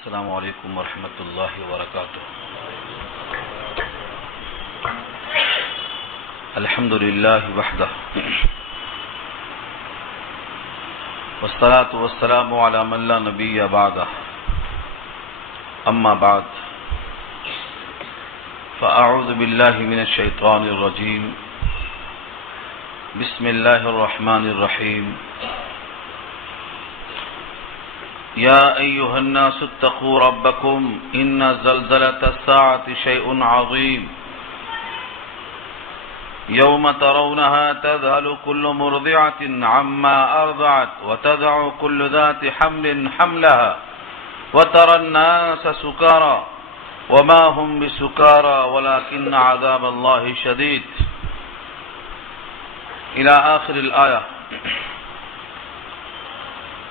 السلام علیکم ورحمۃ اللہ وبرکاتہ. الحمد للہ وحدہ والصلاة والسلام علی من لا نبی بعدہ. اما بعد فاعوذ باللہ من الشیطان الرجیم. بسم اللہ الرحمن الرحیم. یا ایھا الناس اتقوا ربکم ان زلزلة الساعة شیء عظیم. یوم ترونها تذهل كل مرضعة عما ارضعت وتضع كل ذات حمل حملها وترى الناس سكارى وما هم بسكارى ولكن عذاب الله شديد الى آخر الآية.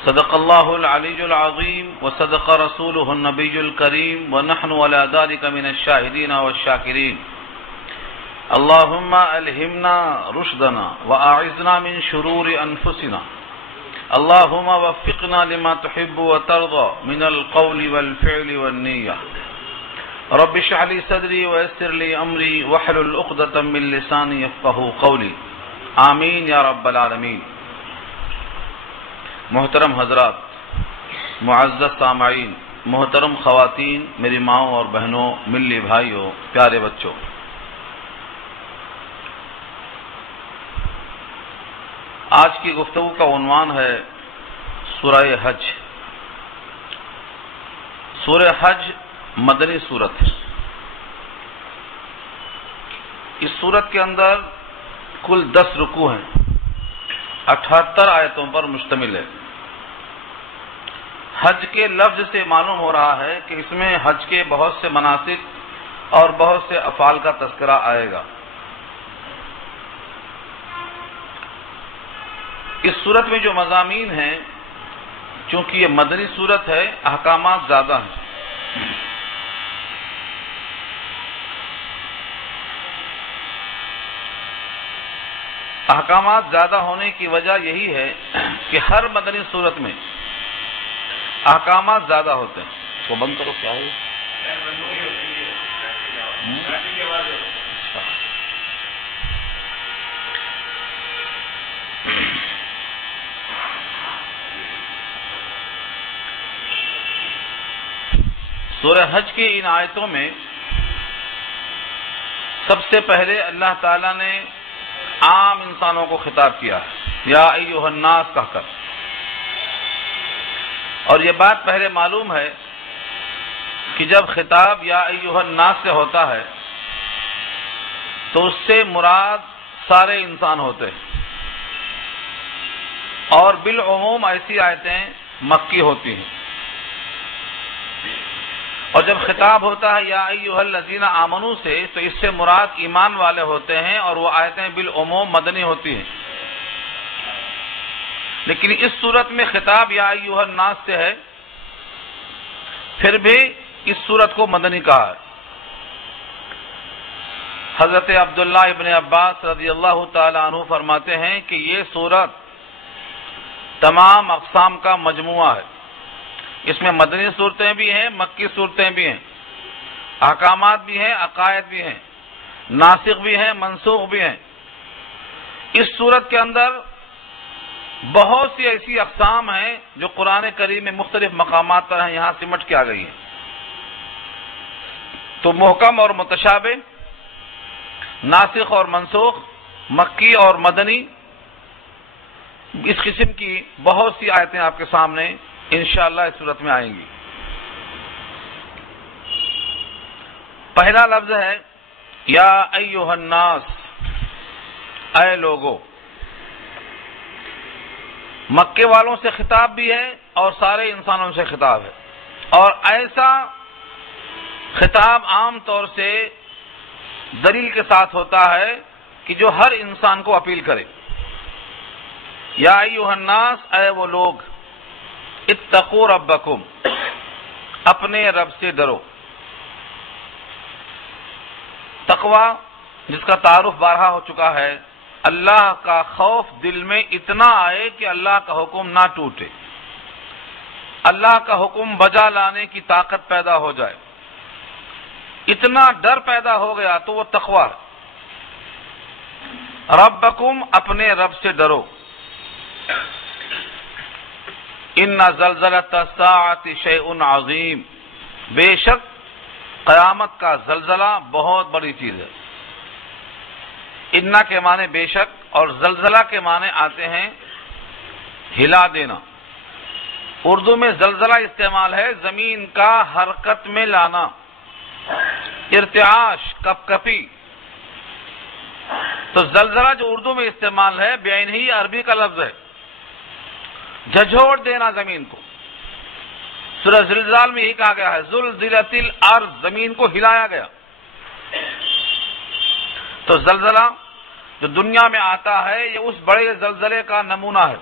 صدق الله العلي العظيم وصدق رسوله النبي الكريم ونحن على ذلك من الشاهدين والشاكرين. اللهم ألهمنا رشدنا وأعذنا من شرور أنفسنا. اللهم وفقنا لما تحب وترضى من القول والفعل والنية. رب اشرح لي صدري ويسر لي أمري واحلل عقدة من لساني يفقهوا قولي. آمین یا رب العالمین. محترم حضرات، معزز سامعین، محترم خواتین، میری ماؤں اور بہنوں، ملی بھائیوں، پیارے بچوں، آج کی گفتگو کا عنوان ہے سورہ حج. سورہ حج مدنی سورت ہے. اس سورت کے اندر کل 10 رکوع ہیں، 78 آیتوں پر مشتمل ہے. حج کے لفظ سے معلوم ہو رہا ہے کہ اس میں حج کے بہت سے مناسک اور بہت سے افعال کا تذکرہ آئے گا. اس صورت میں جو مضامین ہیں، چونکہ یہ مدنی صورت ہے، احکامات زیادہ ہیں. احکامات زیادہ ہونے کی وجہ یہی ہے کہ ہر مدنی صورت میں احکامات زیادہ ہوتے ہیں. وہ بند کرو، کیا ہے؟ سورہ حج کی ان آیتوں میں سب سے پہلے اللہ تعالیٰ نے عام انسانوں کو خطاب کیا ہے، یا ایھا الناس کہہ کر. اور یہ بات پہلے معلوم ہے کہ جب خطاب یا ایھا الناس سے ہوتا ہے تو اس سے مراد سارے انسان ہوتے ہیں، اور بالعموم ایسی آیتیں مکی ہوتی ہیں. اور جب خطاب ہوتا ہے یا ایھا الذین آمنوا سے، تو اس سے مراد ایمان والے ہوتے ہیں، اور وہ آیتیں بالعموم مدنی ہوتی ہیں. لیکن اس صورت میں خطاب یا ایھا الناس سے ہے، پھر بھی اس صورت کو مدنی کہا ہے. حضرت عبداللہ ابن عباس رضی اللہ تعالی عنہ فرماتے ہیں کہ یہ صورت تمام اقسام کا مجموعہ ہے. اس میں مدنی صورتیں بھی ہیں، مکی صورتیں بھی ہیں، احکامات بھی ہیں، عقائد بھی ہیں، ناسخ بھی ہیں، منسوخ بھی ہیں. اس صورت کے اندر بہت سی ایسی اقسام ہیں جو قرآن کریم میں مختلف مقامات پر ہیں، یہاں سمٹ کے آ گئی ہیں. تو محکم اور متشابہ، ناسخ اور منسوخ، مکی اور مدنی، اس قسم کی بہت سی آیتیں آپ کے سامنے انشاءاللہ اس صورت میں آئیں گی. پہلا لفظ ہے یا ایھا الناس، اے لوگو. مکے والوں سے خطاب بھی ہے اور سارے انسانوں سے خطاب ہے، اور ایسا خطاب عام طور سے دلیل کے ساتھ ہوتا ہے کہ جو ہر انسان کو اپیل کرے. یا ایھا الناس، اے وہ لوگ، اتقوا ربکم، اپنے رب سے ڈرو. تقوی جس کا تعارف بارہا ہو چکا ہے، اللہ کا خوف دل میں اتنا آئے کہ اللہ کا حکم نہ ٹوٹے. اللہ کا حکم بجا لانے کی طاقت پیدا ہو جائے، اتنا ڈر پیدا ہو گیا تو وہ تقویٰ ہے۔ ربکم، اپنے رب سے ڈرو۔ ان زلزلۃ الساعۃ شیء عظیم، بے شک قیامت کا زلزلہ بہت بڑی چیز ہے۔ انا کے معنی بے شک، اور زلزلہ کے معنی آتے ہیں ہلا دینا۔ اردو میں زلزلہ استعمال ہے زمین کا حرکت میں لانا، ارتعاش، کپ کپی۔ تو زلزلہ جو اردو میں استعمال ہے بعین ہی عربی کا لفظ ہے، جھنجھوڑ دینا زمین کو۔ سورہ زلزال میں یہی کہا گیا ہے زلزلت الارض، زمین کو ہلایا گیا۔ تو زلزلہ جو دنیا میں آتا ہے یہ اس بڑے زلزلے کا نمونہ ہے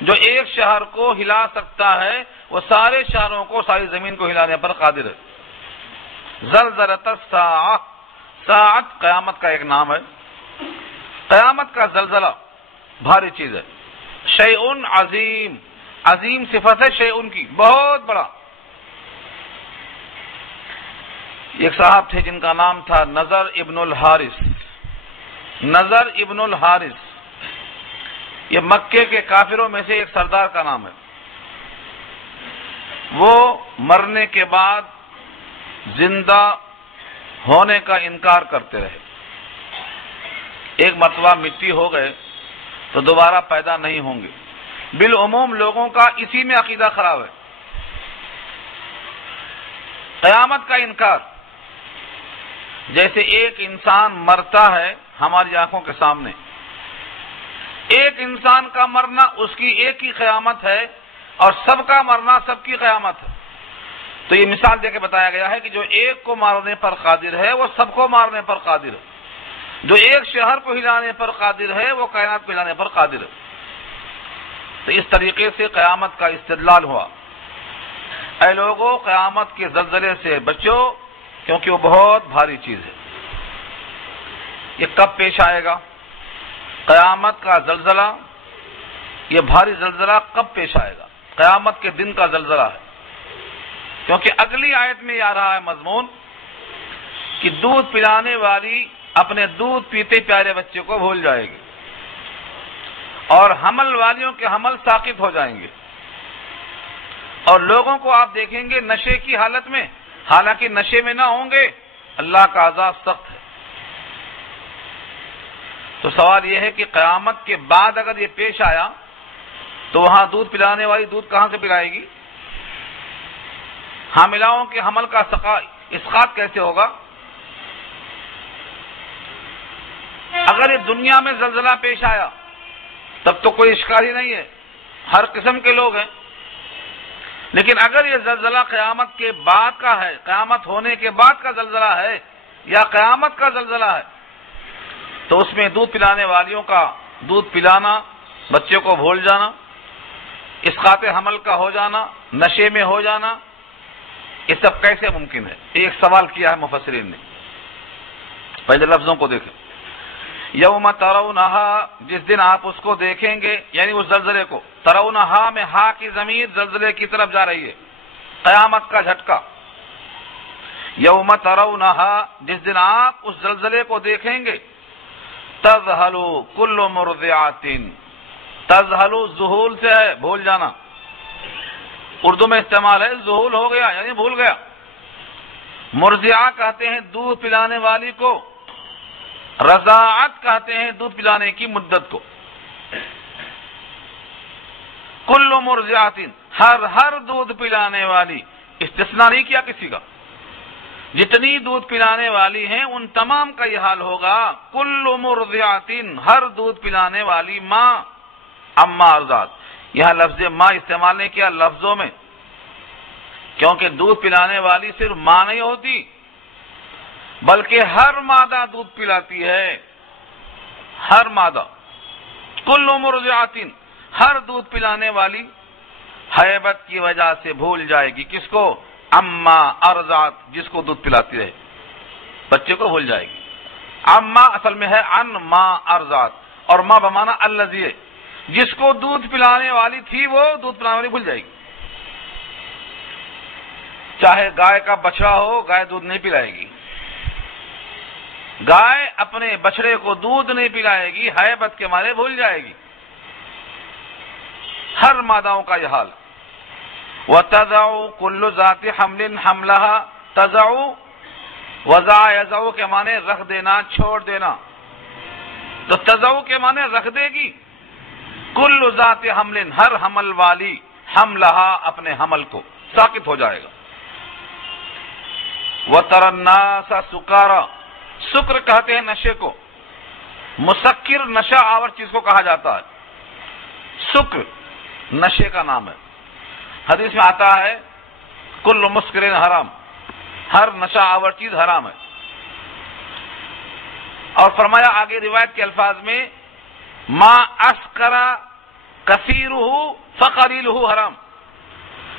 جو ایک شہر کو ہلا سکتا ہے، وہ سارے شہروں کو، ساری زمین کو ہلانے پر قادر ہے۔ زلزلۃ الساعۃ، ساعت قیامت کا ایک نام ہے۔ قیامت کا زلزلہ بھاری چیز ہے۔ شیء عظیم، عظیم صفت ہے شیء کی، بہت بڑا۔ ایک صاحب تھے جن کا نام تھا نضر ابن الحارث، نضر ابن الحارث، یہ مکے کے کافروں میں سے ایک سردار کا نام ہے۔ وہ مرنے کے بعد زندہ ہونے کا انکار کرتے رہے۔ ایک مرتبہ مٹی ہو گئے تو دوبارہ پیدا نہیں ہوں گے۔ بالعموم لوگوں کا اسی میں عقیدہ خراب ہے، قیامت کا انکار۔ جیسے ایک انسان مرتا ہے ہماری آنکھوں کے سامنے، ایک انسان کا مرنا اس کی ایک ہی قیامت ہے، اور سب کا مرنا سب کی قیامت ہے۔ تو یہ مثال دے کے بتایا گیا ہے کہ جو ایک کو مارنے پر قادر ہے وہ سب کو مارنے پر قادر ہے، جو ایک شہر کو ہلانے پر قادر ہے وہ کائنات کو ہلانے پر قادر ہے۔ تو اس طریقے سے قیامت کا استدلال ہوا۔ اے لوگوں، قیامت کے زلزلے سے بچو، کیونکہ وہ بہت بھاری چیز ہے۔ یہ کب پیش آئے گا؟ قیامت کا زلزلہ، یہ بھاری زلزلہ کب پیش آئے گا؟ قیامت کے دن کا زلزلہ ہے، کیونکہ اگلی آیت میں آ رہا ہے مضمون کہ دودھ پلانے والی اپنے دودھ پیتے پیارے بچے کو بھول جائے گی، اور حمل والیوں کے حمل ساقط ہو جائیں گے، اور لوگوں کو آپ دیکھیں گے نشے کی حالت میں، حالانکہ نشے میں نہ ہوں گے۔ اللہ کا عذاب سخت ہے۔ تو سوال یہ ہے کہ قیامت کے بعد اگر یہ پیش آیا تو وہاں دودھ پلانے والی دودھ کہاں سے پلائے گی؟ حاملاؤں کے حمل کا اسقاط کیسے ہوگا؟ اگر یہ دنیا میں زلزلہ پیش آیا تب تو کوئی اشکال ہی نہیں ہے، ہر قسم کے لوگ ہیں۔ لیکن اگر یہ زلزلہ قیامت کے بعد کا ہے، قیامت ہونے کے بعد کا زلزلہ ہے یا قیامت کا زلزلہ ہے، تو اس میں دودھ پلانے والیوں کا دودھ پلانا، بچے کو بھول جانا، اسقاط حمل کا ہو جانا، نشے میں ہو جانا، یہ سب کیسے ممکن ہے؟ ایک سوال کیا ہے مفسرین نے۔ پہلے لفظوں کو دیکھیں۔ یوم ترونہا، جس دن آپ اس کو دیکھیں گے، یعنی اس زلزلے کو۔ ترونہا میں ہا کی ضمیر زلزلے کی طرف جا رہی ہے، قیامت کا جھٹکا۔ یوم ترونہا، جس دن آپ اس زلزلے کو دیکھیں گے، تذہل کل مرضعۃ، تذہل ذہول سے ہے بھول جانا، اردو میں استعمال ہے ذہول ہو گیا یعنی بھول گیا۔ مرضعہ کہتے ہیں دودھ پلانے والی کو، رضاعت کہتے ہیں دودھ پلانے کی مدت کو۔ کل مرضعۃ، ہر دودھ پلانے والی، استثناء نہیں کیا کسی کا، جتنی دودھ پلانے والی ہیں ان تمام کا یہ حال ہوگا۔ کل مرضعۃ، ہر دودھ پلانے والی ماں، اما ارضعت، یہاں لفظ ماں استعمال نہیں کیا لفظوں میں، کیونکہ دودھ پلانے والی صرف ماں نہیں ہوتی بلکہ ہر مادہ دودھ پلاتی ہے، ہر مادہ۔ کل مرضعۃ، ہر دودھ پلانے والی حیبت کی وجہ سے بھول جائے گی، کس کو؟ اما ارضعت، جس کو دودھ پلاتی رہے، بچے کو بھول جائے گی۔ اما اصل میں ہے ان ما ارضعت، اور ما بمانا الذی، جس کو دودھ پلانے والی تھی وہ دودھ پلانے والی بھول جائے گی. چاہے گائے کا بچڑا ہو، گائے دودھ نہیں پلائے گی. گائے اپنے بچڑے کو دودھ نہیں پلائے گی، ہیبت کے مارے بھول جائے گی. ہر ماداؤں کا یہ حال. وَتَضَعُ كُلُّ ذَاتِ حَمْلٍ حَمْلَهَا تَضَعُ وَضَعَ يَضَعُ کے معنی رکھ دینا، چھوڑ دینا. تو تضع کے معنی رکھ دے گی. کل ذات حمل، ہر حمل والی، حملہا اپنے حمل کو، ساقط ہو جائے گا. وَتَرَى النَّاسَ سُكَارَى، سکر کہتے ہیں نشے کو. مسکر نشہ آور چیز کو کہا جاتا ہے. سکر نشے کا نام ہے. حدیث میں آتا ہے کل مسکر حرام، ہر نشہ آور چیز حرام ہے. اور فرمایا آگے روایت کے الفاظ میں ما اسکر کثیرہ فقلیلہ حرام،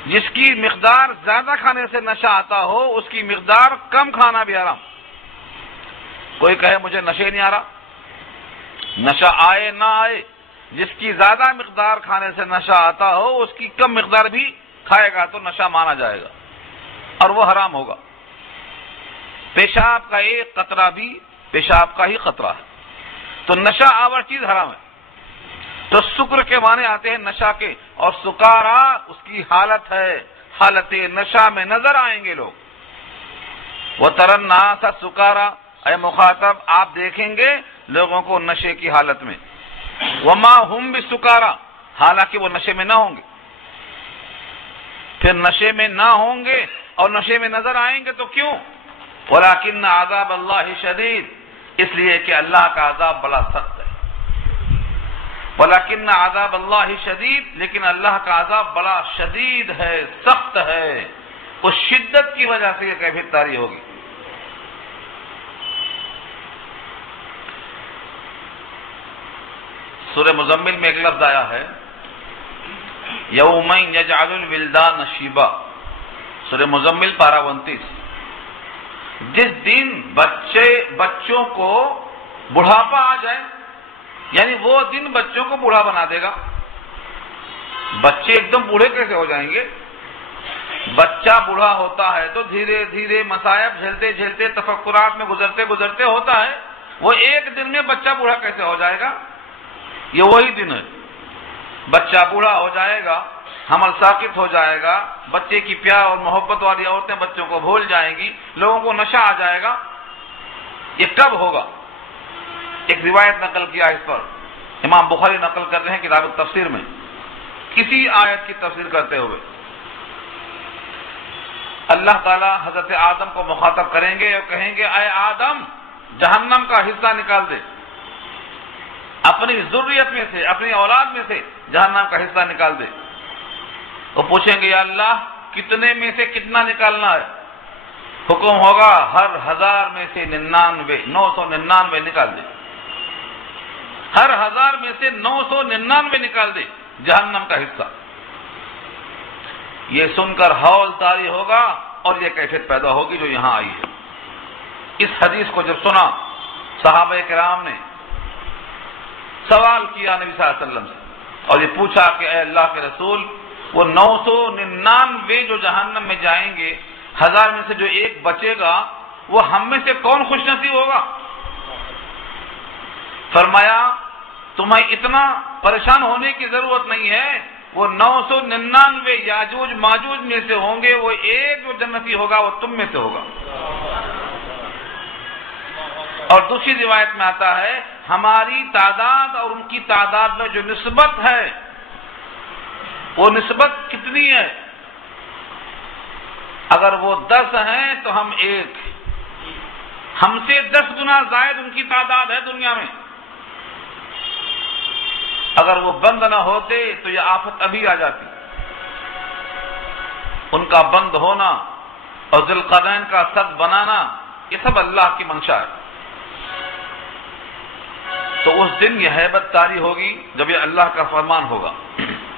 جس کی مقدار زیادہ کھانے سے نشہ آتا ہو اس کی مقدار کم کھانا بھی حرام. کوئی کہے مجھے نشے نہیں آ رہا، نشہ آئے نہ آئے، جس کی زیادہ مقدار کھانے سے نشہ آتا ہو اس کی کم مقدار بھی کھائے گا تو نشہ مانا جائے گا اور وہ حرام ہوگا. پیشاب کا ایک قطرہ بھی پیشاب کا ہی خطرہ ہے، تو نشہ آور چیز حرام ہے. تو سکر کے معنی آتے ہیں نشہ کے، اور سکارا اس کی حالت ہے، حالت نشہ میں نظر آئیں گے لوگ. وَتَرَى النَّاسَ سُكَارَى، اے مخاطب آپ دیکھیں گے لوگوں کو نشے کی حالت میں. وَمَا هُمْ بِسُكَارَى، حالانکہ وہ نشے میں نہ ہوں گے. پھر نشے میں نہ ہوں گے اور نشے میں نظر آئیں گے تو کیوں؟ وَلَكِنَّ عَذَابَ اللَّهِ شَدِيدٌ، اس لیے کہ اللہ کا عذاب بڑا سخت ہے. وَلَكِنَّ عَذَابَ اللَّهِ شَدِيدٌ، لیکن اللہ کا عذاب بڑا شدید ہے، سخت ہے. اس شدت کی وجہ سے یہ کیفیت طاری ہوگی. سورہ مزمل میں ایک لفظ آیا ہے یومئذ یجعل الولدان شیبا، سورہ مزمل پارہ 29. جس دن بچوں کو بڑھاپا آ جائے، یعنی وہ دن بچوں کو بوڑھا بنا دے گا. بچے ایک دم بوڑھے کیسے ہو جائیں گے؟ بچہ بوڑھا ہوتا ہے تو دھیرے دھیرے مصائب جھیلتے جھیلتے تفکرات میں گزرتے گزرتے ہوتا ہے. وہ ایک دن میں بچہ بوڑھا کیسے ہو جائے گا؟ یہ وہی دن ہے. بچہ بوڑھا ہو جائے گا، حمل ساقط ہو جائے گا، بچے کی پیار اور محبت والی عورتیں بچوں کو بھول جائیں گی، لوگوں کو نشہ آ جائے گا. یہ کب ہوگا؟ ایک روایت نقل کیا اس پر، امام بخاری نقل کر رہے ہیں کتاب التفسیر میں، کسی آیت کی تفسیر کرتے ہوئے. اللہ تعالیٰ حضرت آدم کو مخاطب کریں گے اور کہیں گے اے آدم جہنم کا حصہ نکال دے، اپنی ذریت میں سے، اپنی اولاد میں سے جہنم کا حصہ نکال دے. وہ پوچھیں گے یا اللہ کتنے میں سے کتنا نکالنا ہے؟ حکم ہوگا ہر 1000 میں سے 999 نکال دے. ہر 1000 میں سے 999 نکال دے جہنم کا حصہ. یہ سن کر ہول طاری ہوگا اور یہ کیفیت پیدا ہوگی جو یہاں آئی ہے. اس حدیث کو جب سنا صحابہ کرام نے سوال کیا نبی صلی اللہ علیہ وسلم سے اور یہ پوچھا کہ اے اللہ کے رسول وہ 999 جو جہنم میں جائیں گے، 1000 میں سے جو ایک بچے گا وہ ہم میں سے کون خوش نصیب ہوگا؟ فرمایا تمہیں اتنا پریشان ہونے کی ضرورت نہیں ہے، وہ 999 یاجوج ماجوج میں سے ہوں گے، وہ ایک جو جنتی ہوگا وہ تم میں سے ہوگا. اور دوسری روایت میں آتا ہے ہماری تعداد اور ان کی تعداد میں جو نسبت ہے وہ نسبت کتنی ہے؟ اگر وہ 10 ہیں تو ہم 1، ہم سے 10 گنا زائد ان کی تعداد ہے دنیا میں. اگر وہ بند نہ ہوتے تو یہ آفت ابھی آ جاتی. ان کا بند ہونا اور ذوالقرنین کا صد بنانا یہ سب اللہ کی منشا ہے. تو اس دن یہ ہیبت طاری ہوگی جب یہ اللہ کا فرمان ہوگا.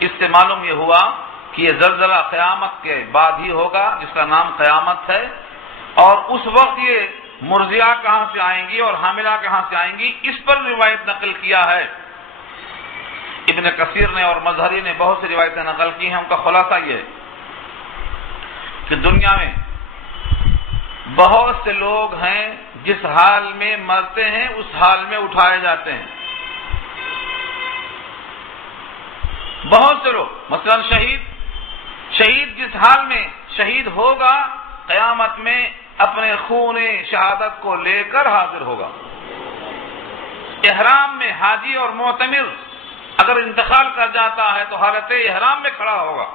اس سے معلوم یہ ہوا کہ یہ زلزلہ قیامت کے بعد ہی ہوگا جس کا نام قیامت ہے. اور اس وقت یہ مرضیہ کہاں سے آئیں گی اور حاملہ کہاں سے آئیں گی، اس پر روایت نقل کیا ہے ابن کثیر نے اور مظہری نے بہت سی روایتیں نقل کی ہیں، ان کا خلاصہ یہ ہے کہ دنیا میں بہت سے لوگ ہیں جس حال میں مرتے ہیں اس حال میں اٹھائے جاتے ہیں. بہت سے لوگ، مثلا شہید جس حال میں شہید ہوگا قیامت میں اپنے خون شہادت کو لے کر حاضر ہوگا. احرام میں حاجی اور معتمر اگر انتقال کر جاتا ہے تو حالت احرام میں کھڑا ہوگا.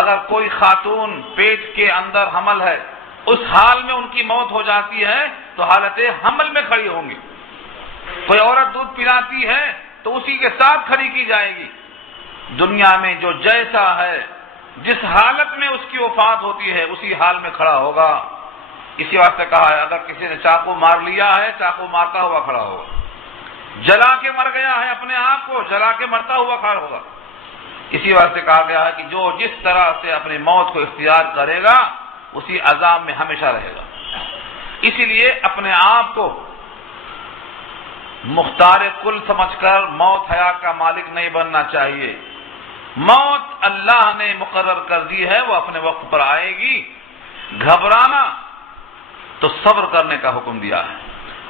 اگر کوئی خاتون پیٹ کے اندر حمل ہے اس حال میں ان کی موت ہو جاتی ہے تو حالت حمل میں کھڑی ہوں گی. کوئی عورت دودھ پلاتی ہے تو اسی کے ساتھ کھڑی کی جائے گی. دنیا میں جو جیسا ہے جس حالت میں اس کی وفات ہوتی ہے اسی حال میں کھڑا ہوگا. اسی واسطے کہا ہے اگر کسی نے چاقو مار لیا ہے چاقو مارتا ہوا کھڑا ہوگا. جلا کے مر گیا ہے اپنے آپ کو جلا کے مرتا ہوا کھڑا ہوگا. اسی واسطے کہا گیا ہے کہ جو جس طرح سے اپنی موت کو اختیار کرے گا اسی عذاب میں ہمیشہ رہے گا. اسی لیے اپنے آپ کو مختار کل سمجھ کر موت حیات کا مالک نہیں بننا چاہیے. موت اللہ نے مقرر کر دی ہے، وہ اپنے وقت پر آئے گی. گھبرانا تو صبر کرنے کا حکم دیا ہے.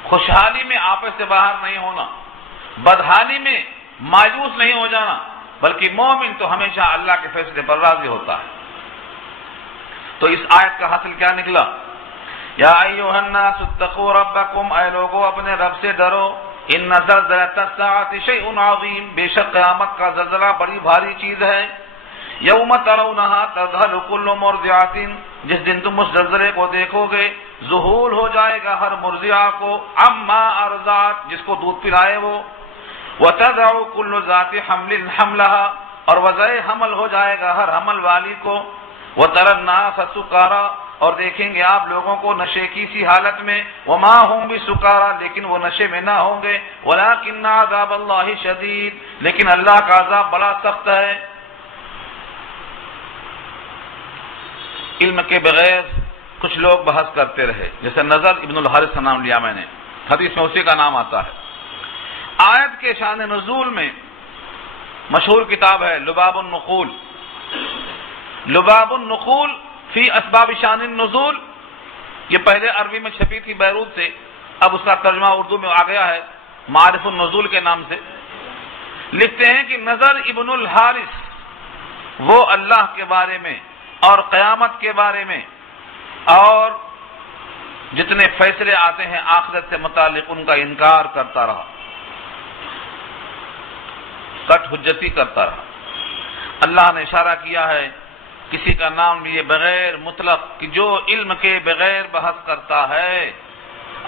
خوشحالی میں آپس سے باہر نہیں ہونا، بدحالی میں مایوس نہیں ہو جانا، بلکہ مومن تو ہمیشہ اللہ کے فیصلے پر راضی ہوتا ہے. تو اس آیت کا حاصل کیا نکلا؟ یا ایھا الناس اتقوا ربکم، اے لوگو اپنے رب سے ڈرو. ان زلزلۃ الساعۃ شیء عظیم، بے شک قیامت کا زلزلہ بڑی بھاری چیز ہے. یوم ترونھا تذہل کل مرضعۃ، جس دن تم اس زلزلے کو دیکھو گے ذہول ہو جائے گا ہر مرضعہ کو عما ارضعت، جس کو دودھ پلائے وہ. وتضع كل ذات حمل حملها، اور وضع حمل ہو جائے گا ہر حمل والی کو. وترى الناس سکارى، اور دیکھیں گے آپ لوگوں کو نشے کی سی حالت میں. وما هم بسکارى، لیکن وہ نشے میں نہ ہوں گے. ولكن عذاب اللہ شدید، لیکن اللہ کا عذاب بڑا سخت ہے. علم کے بغیر کچھ لوگ بحث کرتے رہے، جیسے نظر ابن الحارث کا نام لیا میں نے، حدیث میں اسی کا نام آتا ہے. آیت کے شان نزول میں مشہور کتاب ہے لباب النقول. لباب النقول فی اسباب شان النزول، یہ پہلے عربی میں چھپی تھی بیروت سے، اب اس کا ترجمہ اردو میں آ گیا ہے معارف النزول کے نام سے. لکھتے ہیں کہ نظر ابن الحارث وہ اللہ کے بارے میں اور قیامت کے بارے میں اور جتنے فیصلے آتے ہیں آخرت سے متعلق ان کا انکار کرتا رہا، کٹ حجتی کرتا رہا. اللہ نے اشارہ کیا ہے کسی کا نام لیے بغیر مطلق کہ جو علم کے بغیر بحث کرتا ہے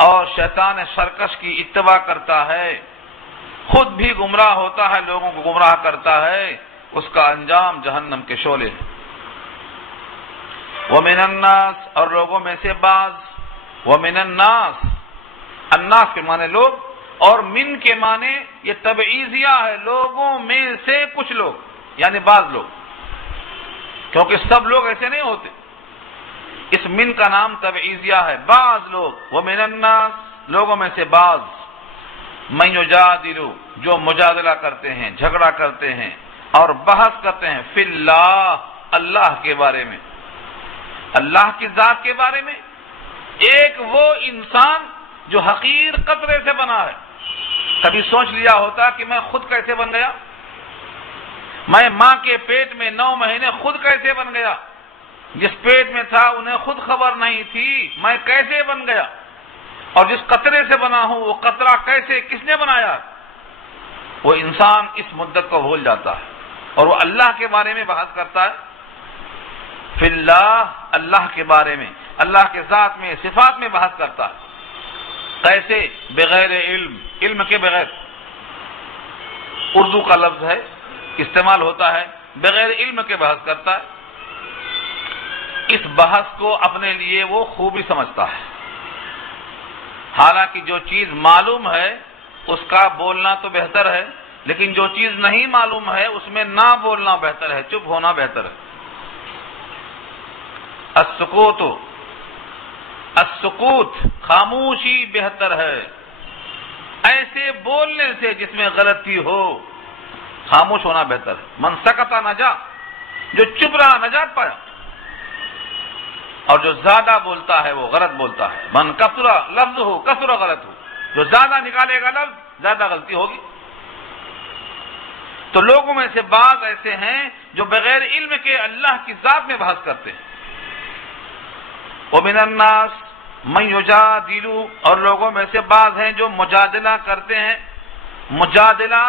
اور شیطان سرکش کی اتباع کرتا ہے، خود بھی گمراہ ہوتا ہے لوگوں کو گمراہ کرتا ہے، اس کا انجام جہنم کے شعلے ہے. ومن الناس، اور لوگوں میں سے بعض. ومن الناس، الناس کے معنی لوگ اور من کے معنی یہ تبعیضیہ ہے، لوگوں میں سے کچھ لوگ یعنی بعض لوگ، کیونکہ سب لوگ ایسے نہیں ہوتے. اس من کا نام تبعیضیہ ہے، بعض لوگ. ومن الناس، لوگوں میں سے بعض. من یجادل، جو مجادلہ کرتے ہیں، جھگڑا کرتے ہیں اور بحث کرتے ہیں فی اللہ، اللہ کے بارے میں، اللہ کی ذات کے بارے میں. ایک وہ انسان جو حقیر قطرے سے بنا ہے. کبھی سوچ لیا ہوتا کہ میں خود کیسے بن گیا؟ میں ماں کے پیٹ میں 9 مہینے خود کیسے بن گیا؟ جس پیٹ میں تھا انہیں خود خبر نہیں تھی میں کیسے بن گیا؟ اور جس قطرے سے بنا ہوں وہ قطرہ کیسے، کس نے بنایا؟ وہ انسان اس مدت کو بھول جاتا ہے اور وہ اللہ کے بارے میں بحث کرتا ہے فی اللہ، اللہ کے بارے میں، اللہ کے ذات میں، صفات میں بحث کرتا ہے. کیسے؟ بغیر علم، علم کے بغیر. اردو کا لفظ ہے استعمال ہوتا ہے، بغیر علم کے بحث کرتا ہے. اس بحث کو اپنے لیے وہ خوبی سمجھتا ہے، حالانکہ جو چیز معلوم ہے اس کا بولنا تو بہتر ہے، لیکن جو چیز نہیں معلوم ہے اس میں نہ بولنا بہتر ہے، چپ ہونا بہتر ہے. السکوت خاموشی بہتر ہے. ایسے بولنے سے جس میں غلطی ہو خاموش ہونا بہتر ہے۔ من سکت نجا، جو چپ رہا نجات پایا، اور جو زیادہ بولتا ہے وہ غلط بولتا ہے۔ من کثر لفظ ہو کثر غلط ہو، جو زیادہ نکالے گا لفظ زیادہ غلطی ہوگی۔ تو لوگوں میں سے بعض ایسے ہیں جو بغیر علم کے اللہ کی ذات میں بحث کرتے ہیں۔ وَمِنَ النَّاسِ مَن يُجَادِلُ، اور لوگوں میں سے بعض ہیں جو مجادلہ کرتے ہیں۔ مجادلہ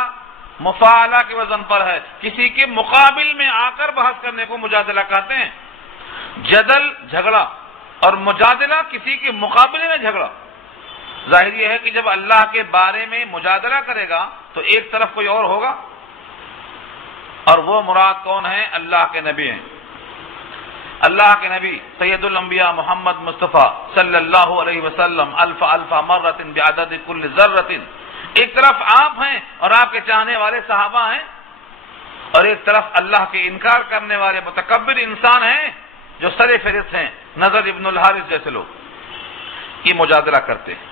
مفاعلہ کے وزن پر ہے، کسی کے مقابل میں آ کر بحث کرنے کو مجادلہ کہتے ہیں۔ جدل جھگڑا، اور مجادلہ کسی کے مقابلے میں جھگڑا۔ ظاہر یہ ہے کہ جب اللہ کے بارے میں مجادلہ کرے گا تو ایک طرف کوئی اور ہوگا، اور وہ مراد کون ہے؟ اللہ کے نبی ہیں۔ اللہ کے نبی سید الانبیاء محمد مصطفیٰ صلی اللہ علیہ وسلم الف مرۃ بعدد کل ذرۃ، ایک طرف آپ ہیں اور آپ کے چاہنے والے صحابہ ہیں، اور ایک طرف اللہ کے انکار کرنے والے متکبر انسان ہیں جو سر فہرست ہیں، نضر ابن الحارث جیسے لوگ، یہ مجادلہ کرتے ہیں۔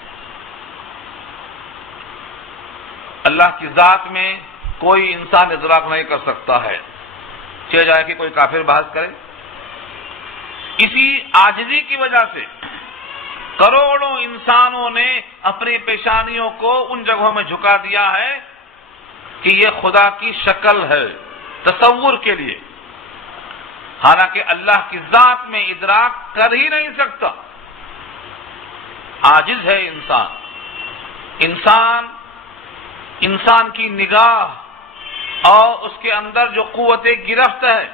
اللہ کی ذات میں کوئی انسان ادراک نہیں کر سکتا ہے، چاہے جائے کہ کوئی کافر بحث کرے۔ اسی عاجزی کی وجہ سے کروڑوں انسانوں نے اپنی پیشانیوں کو ان جگہوں میں جھکا دیا ہے کہ یہ خدا کی شکل ہے تصور کے لیے، حالانکہ اللہ کی ذات میں ادراک کر ہی نہیں سکتا۔ عاجز ہے انسان کی نگاہ اور اس کے اندر جو قوت گرفت ہے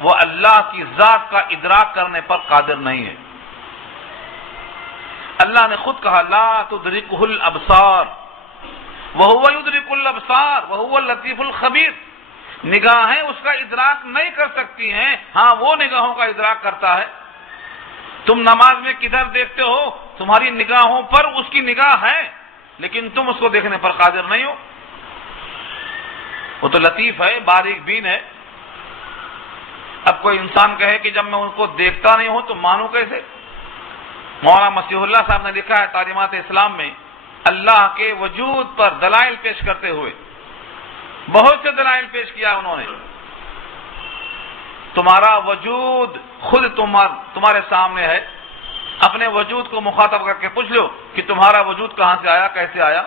وہ اللہ کی ذات کا ادراک کرنے پر قادر نہیں ہے۔ اللہ نے خود کہا لا تدرکہ الابصار وہو یدرک الابصار وہو اللطیف الخبیر، نگاہیں اس کا ادراک نہیں کر سکتی ہیں، ہاں وہ نگاہوں کا ادراک کرتا ہے۔ تم نماز میں کدھر دیکھتے ہو؟ تمہاری نگاہوں پر اس کی نگاہ ہے، لیکن تم اس کو دیکھنے پر قادر نہیں ہو۔ وہ تو لطیف ہے، باریک بین ہے۔ اب کوئی انسان کہے کہ جب میں ان کو دیکھتا نہیں ہوں تو مانوں کیسے؟ مولانا مسیح اللہ صاحب نے لکھا ہے تعلیمات اسلام میں، اللہ کے وجود پر دلائل پیش کرتے ہوئے بہت سے دلائل پیش کیا انہوں نے۔ تمہارا وجود خود تمہارے سامنے ہے، اپنے وجود کو مخاطب کر کے پوچھ لو کہ تمہارا وجود کہاں سے آیا، کیسے آیا،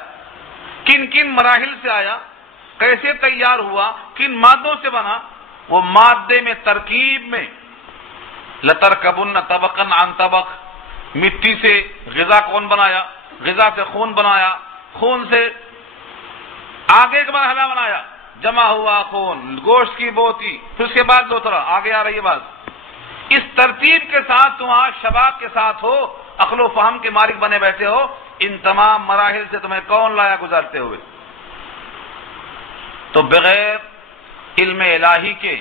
کن کن مراحل سے آیا، کیسے تیار ہوا، کن مادوں سے بنا۔ وہ مادے میں ترکیب میں لترکبن طبقا عن طبق، مٹی سے غذا کون بنایا، غذا سے خون بنایا، خون سے آگے کا مرحلہ بنایا، جمع ہوا خون، گوشت کی بوتی، پھر اس کے بعد دوسرا، آگے آ رہی ہے بات۔ اس ترتیب کے ساتھ تم آج شباب کے ساتھ ہو، عقل و فہم کے مالک بنے بیٹھے ہو، ان تمام مراحل سے تمہیں کون لایا گزارتے ہوئے؟ تو بغیر علم الہی کے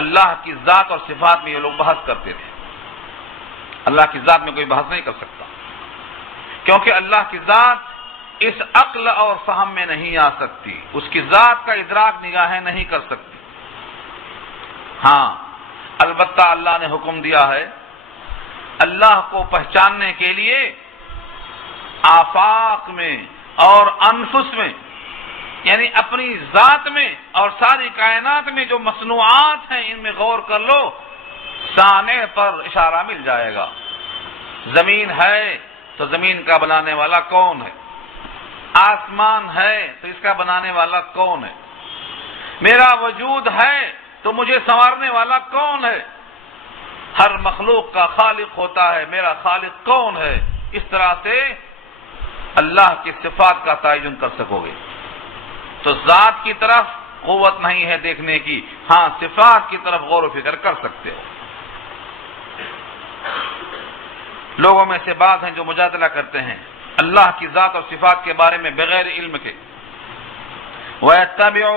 اللہ کی ذات اور صفات میں یہ لوگ بحث کرتے تھے۔ اللہ کی ذات میں کوئی بحث نہیں کر سکتا، کیونکہ اللہ کی ذات اس عقل اور فہم میں نہیں آ سکتی، اس کی ذات کا ادراک نگاہیں نہیں کر سکتی۔ ہاں البتہ اللہ نے حکم دیا ہے اللہ کو پہچاننے کے لیے آفاق میں اور انفس میں، یعنی اپنی ذات میں اور ساری کائنات میں جو مصنوعات ہیں ان میں غور کر لو، سامنے پر اشارہ مل جائے گا۔ زمین ہے تو زمین کا بنانے والا کون ہے؟ آسمان ہے تو اس کا بنانے والا کون ہے؟ میرا وجود ہے تو مجھے سنوارنے والا کون ہے؟ ہر مخلوق کا خالق ہوتا ہے، میرا خالق کون ہے؟ اس طرح سے اللہ کی صفات کا تعین کر سکو گے۔ تو ذات کی طرف قوت نہیں ہے دیکھنے کی، ہاں صفات کی طرف غور و فکر کر سکتے ہو۔ لوگوں میں سے بعض ہیں جو مجادلہ کرتے ہیں اللہ کی ذات اور صفات کے بارے میں بغیر علم کے۔ وَيَتَّبِعُ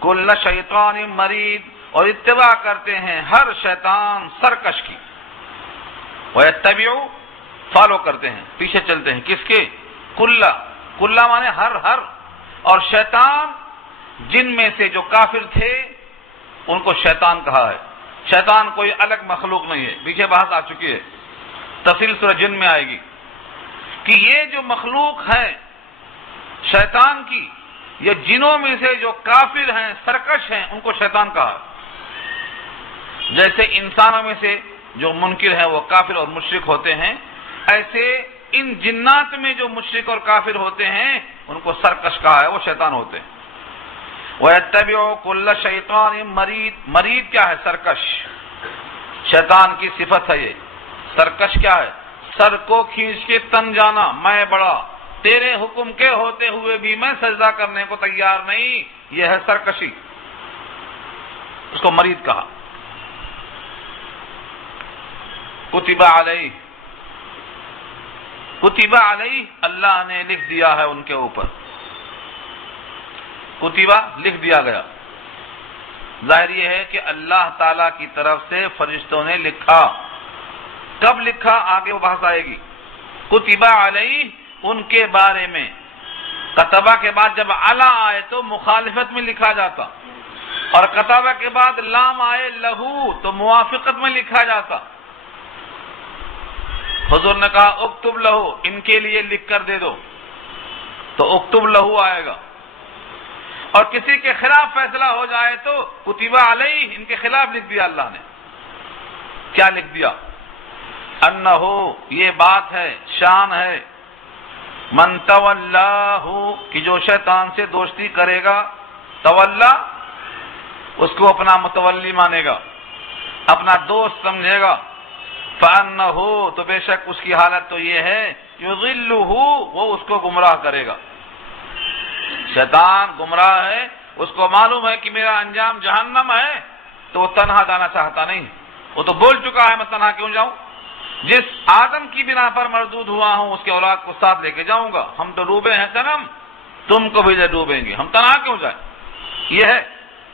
كُلَّ شَيْطَانٍ مَرِيدٍ، اور اتباع کرتے ہیں ہر شیطان سرکش کی۔ وَيَتَّبِعُ فالو کرتے ہیں، پیچھے چلتے ہیں کس کے؟ کُلَّ مانے ہر، اور شیطان جن میں سے جو کافر تھے ان کو شیطان کہا ہے۔ شیطان کوئی الگ مخلوق نہیں ہے، پیچھے بحث آ چکی ہے، تفصیل سورہ جن میں آئے گی کہ یہ جو مخلوق ہے شیطان کی یہ جنوں میں سے جو کافر ہیں، سرکش ہیں، ان کو شیطان کہا. جیسے انسانوں میں سے جو منکر ہیں وہ کافر اور مشرک ہوتے ہیں، ایسے ان جنات میں جو مشرک اور کافر ہوتے ہیں ان کو سرکش کہا ہے، وہ شیطان ہوتے ہیں. وَيَتَّبِعُ كُلَّ شَيْطَانٍ مَرِيدٍ. مرید کیا ہے؟ سرکش. شیطان کی صفت ہے یہ. سرکش کیا ہے؟ سر کو کھینچ کے تن جانا، میں بڑا، تیرے حکم کے ہوتے ہوئے بھی میں سجدہ کرنے کو تیار نہیں، یہ ہے سرکشی. اس کو مرید کہا. کتب علیہ، کتب علیہ اللہ نے لکھ دیا ہے ان کے اوپر. کتبہ لکھ دیا گیا. ظاہر یہ ہے کہ اللہ تعالی کی طرف سے فرشتوں نے لکھا. کب لکھا؟ آگے وہ بحث آئے گی. کتبہ علیہ ان کے بارے میں. کتبہ کے بعد جب علی آئے تو مخالفت میں لکھا جاتا، اور کتبہ کے بعد لام آئے لہو تو موافقت میں لکھا جاتا. حضور نے کہا اکتب لہو، ان کے لیے لکھ کر دے دو، تو اکتب لہو آئے گا. اور کسی کے خلاف فیصلہ ہو جائے تو کتبہ علیہ، ان کے خلاف لکھ دیا اللہ نے. کیا لکھ دیا؟ انہو، یہ بات ہے، شان ہے، من تولاہ، کہ جو شیطان سے دوستی کرے گا، تولا اس کو اپنا متولی مانے گا، اپنا دوست سمجھے گا، فَأَنَّهُ، تو بے شک اس کی حالت تو یہ ہے، يُضِلُّهُ، وہ اس کو گمراہ کرے گا. شیطان گمراہ ہے، اس کو معلوم ہے کہ میرا انجام جہنم ہے، تو وہ تنہا جانا چاہتا نہیں. وہ تو بول چکا ہے میں تنہا کیوں جاؤں، جس آدم کی بنا پر مردود ہوا ہوں اس کے اولاد کو ساتھ لے کے جاؤں گا. ہم تو ڈوبے ہیں صنم، تم کو بھی ڈوبیں گے، ہم تنہا کیوں جائیں. یہ ہے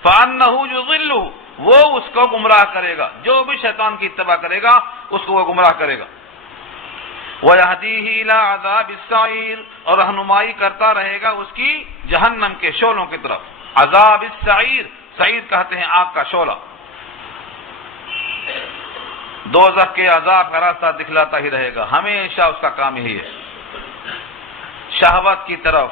فَأَنَّهُ يُضِلُّهُ، وہ اس کو گمراہ کرے گا. جو بھی شیطان کی اتباع کرے گا اس کو وہ گمراہ کرے گا. وَيَهْدِيهِ إِلَىٰ عَذَابِ السَّعِيرِ، اور رہنمائی کرتا رہے گا اس کی جہنم کے شعلوں کی طرف. عذاب السعیر، سعیر کہتے ہیں آگ کا شعلہ. دوزخ کے عذاب کا راستہ دکھلاتا ہی رہے گا، ہمیشہ اس کا کام یہی ہے. شہوت کی طرف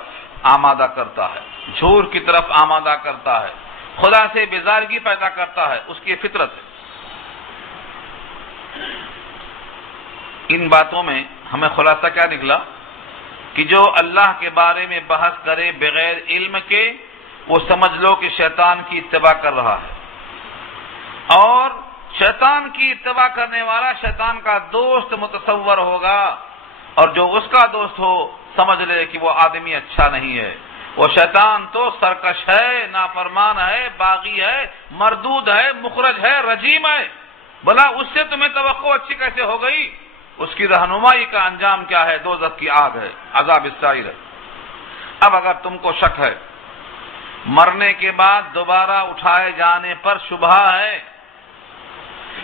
آمادہ کرتا ہے، جھوٹ کی طرف آمادہ کرتا ہے، خدا سے بیزارگی پیدا کرتا ہے، اس کی فطرت ہے. ان باتوں میں ہمیں خلاصہ کیا نکلا کہ جو اللہ کے بارے میں بحث کرے بغیر علم کے، وہ سمجھ لو کہ شیطان کی اتباع کر رہا ہے. اور شیطان کی اتباع کرنے والا شیطان کا دوست متصور ہوگا، اور جو اس کا دوست ہو سمجھ لے کہ وہ آدمی اچھا نہیں ہے. وہ شیطان تو سرکش ہے، نافرمان ہے، باغی ہے، مردود ہے، مخرج ہے، رجیم ہے. بھلا اس سے تمہیں توقع اچھی کیسے ہو گئی؟ اس کی رہنمائی کا انجام کیا ہے؟ دوزخ کی آگ ہے، عذاب السعیر ہے. اب اگر تم کو شک ہے مرنے کے بعد دوبارہ اٹھائے جانے پر شبہ ہے،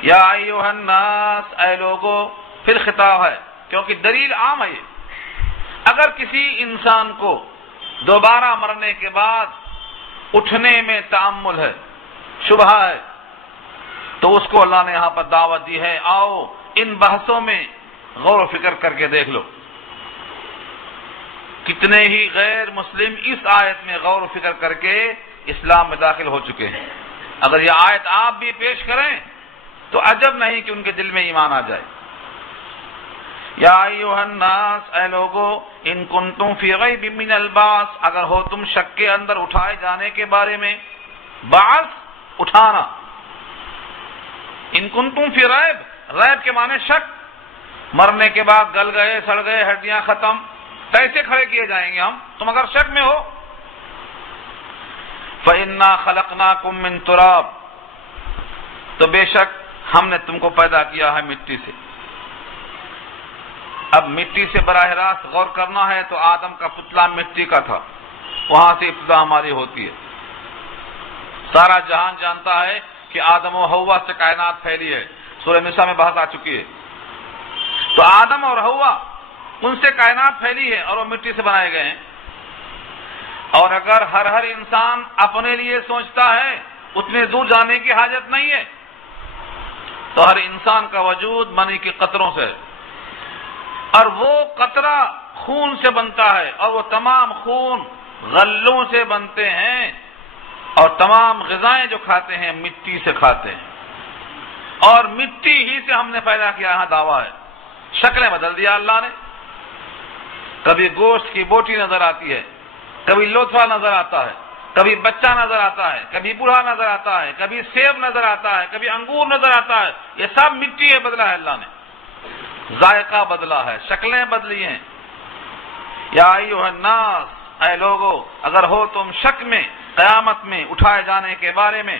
یا ایھا الناس، اے لوگو، پھر خطاب ہے کیونکہ دلیل عام ہے. اگر کسی انسان کو دوبارہ مرنے کے بعد اٹھنے میں تأمل ہے، شبہ ہے، تو اس کو اللہ نے یہاں پر دعوت دی ہے، آؤ ان بحثوں میں غور و فکر کر کے دیکھ لو. کتنے ہی غیر مسلم اس آیت میں غور و فکر کر کے اسلام میں داخل ہو چکے ہیں. اگر یہ آیت آپ بھی پیش کریں تو عجب نہیں کہ ان کے دل میں ایمان آ جائے. یا ایھا الناس، اے لوگو، ان کنتم فی ریب من البعث، اگر ہو تم شک کے اندر اٹھائے جانے کے بارے میں. بعث اٹھانا، ان کنتم فی ریب، ریب کے معنی شک. مرنے کے بعد گل گئے، سڑ گئے، ہڈیاں ختم، کیسے کھڑے کیے جائیں گے ہم؟ تم اگر شک میں ہو. فإنا خلقناکم من تراب، تو بے شک ہم نے تم کو پیدا کیا ہے مٹی سے. اب مٹی سے براہ راست غور کرنا ہے تو آدم کا پتلا مٹی کا تھا، وہاں سے ابتدا ہماری ہوتی ہے. سارا جہان جانتا ہے کہ آدم و حوا سے کائنات پھیلی ہے، سورہ نساء میں بحث آ چکی ہے. تو آدم اور حوا، ان سے کائنات پھیلی ہے اور وہ مٹی سے بنائے گئے ہیں. اور اگر ہر انسان اپنے لیے سوچتا ہے، اتنے دور جانے کی حاجت نہیں ہے. تو ہر انسان کا وجود منی کے قطروں سے، اور وہ قطرہ خون سے بنتا ہے، اور وہ تمام خون غلوں سے بنتے ہیں، اور تمام غذائیں جو کھاتے ہیں مٹی سے کھاتے ہیں، اور مٹی ہی سے ہم نے پیدا کیا، یہاں دعویٰ ہے۔ شکلیں بدل دیا اللہ نے، کبھی گوشت کی بوٹی نظر آتی ہے، کبھی لوتھڑا نظر آتا ہے، کبھی بچہ نظر آتا ہے، کبھی بوڑھا نظر آتا ہے، کبھی سیب نظر آتا ہے، کبھی انگور نظر آتا ہے۔ یہ سب مٹی ہے، بدلا ہے اللہ نے، ذائقہ بدلا ہے، شکلیں بدلی ہیں۔ یا ایھا الناس، اے لوگو، اگر ہو تم شک میں قیامت میں اٹھائے جانے کے بارے میں،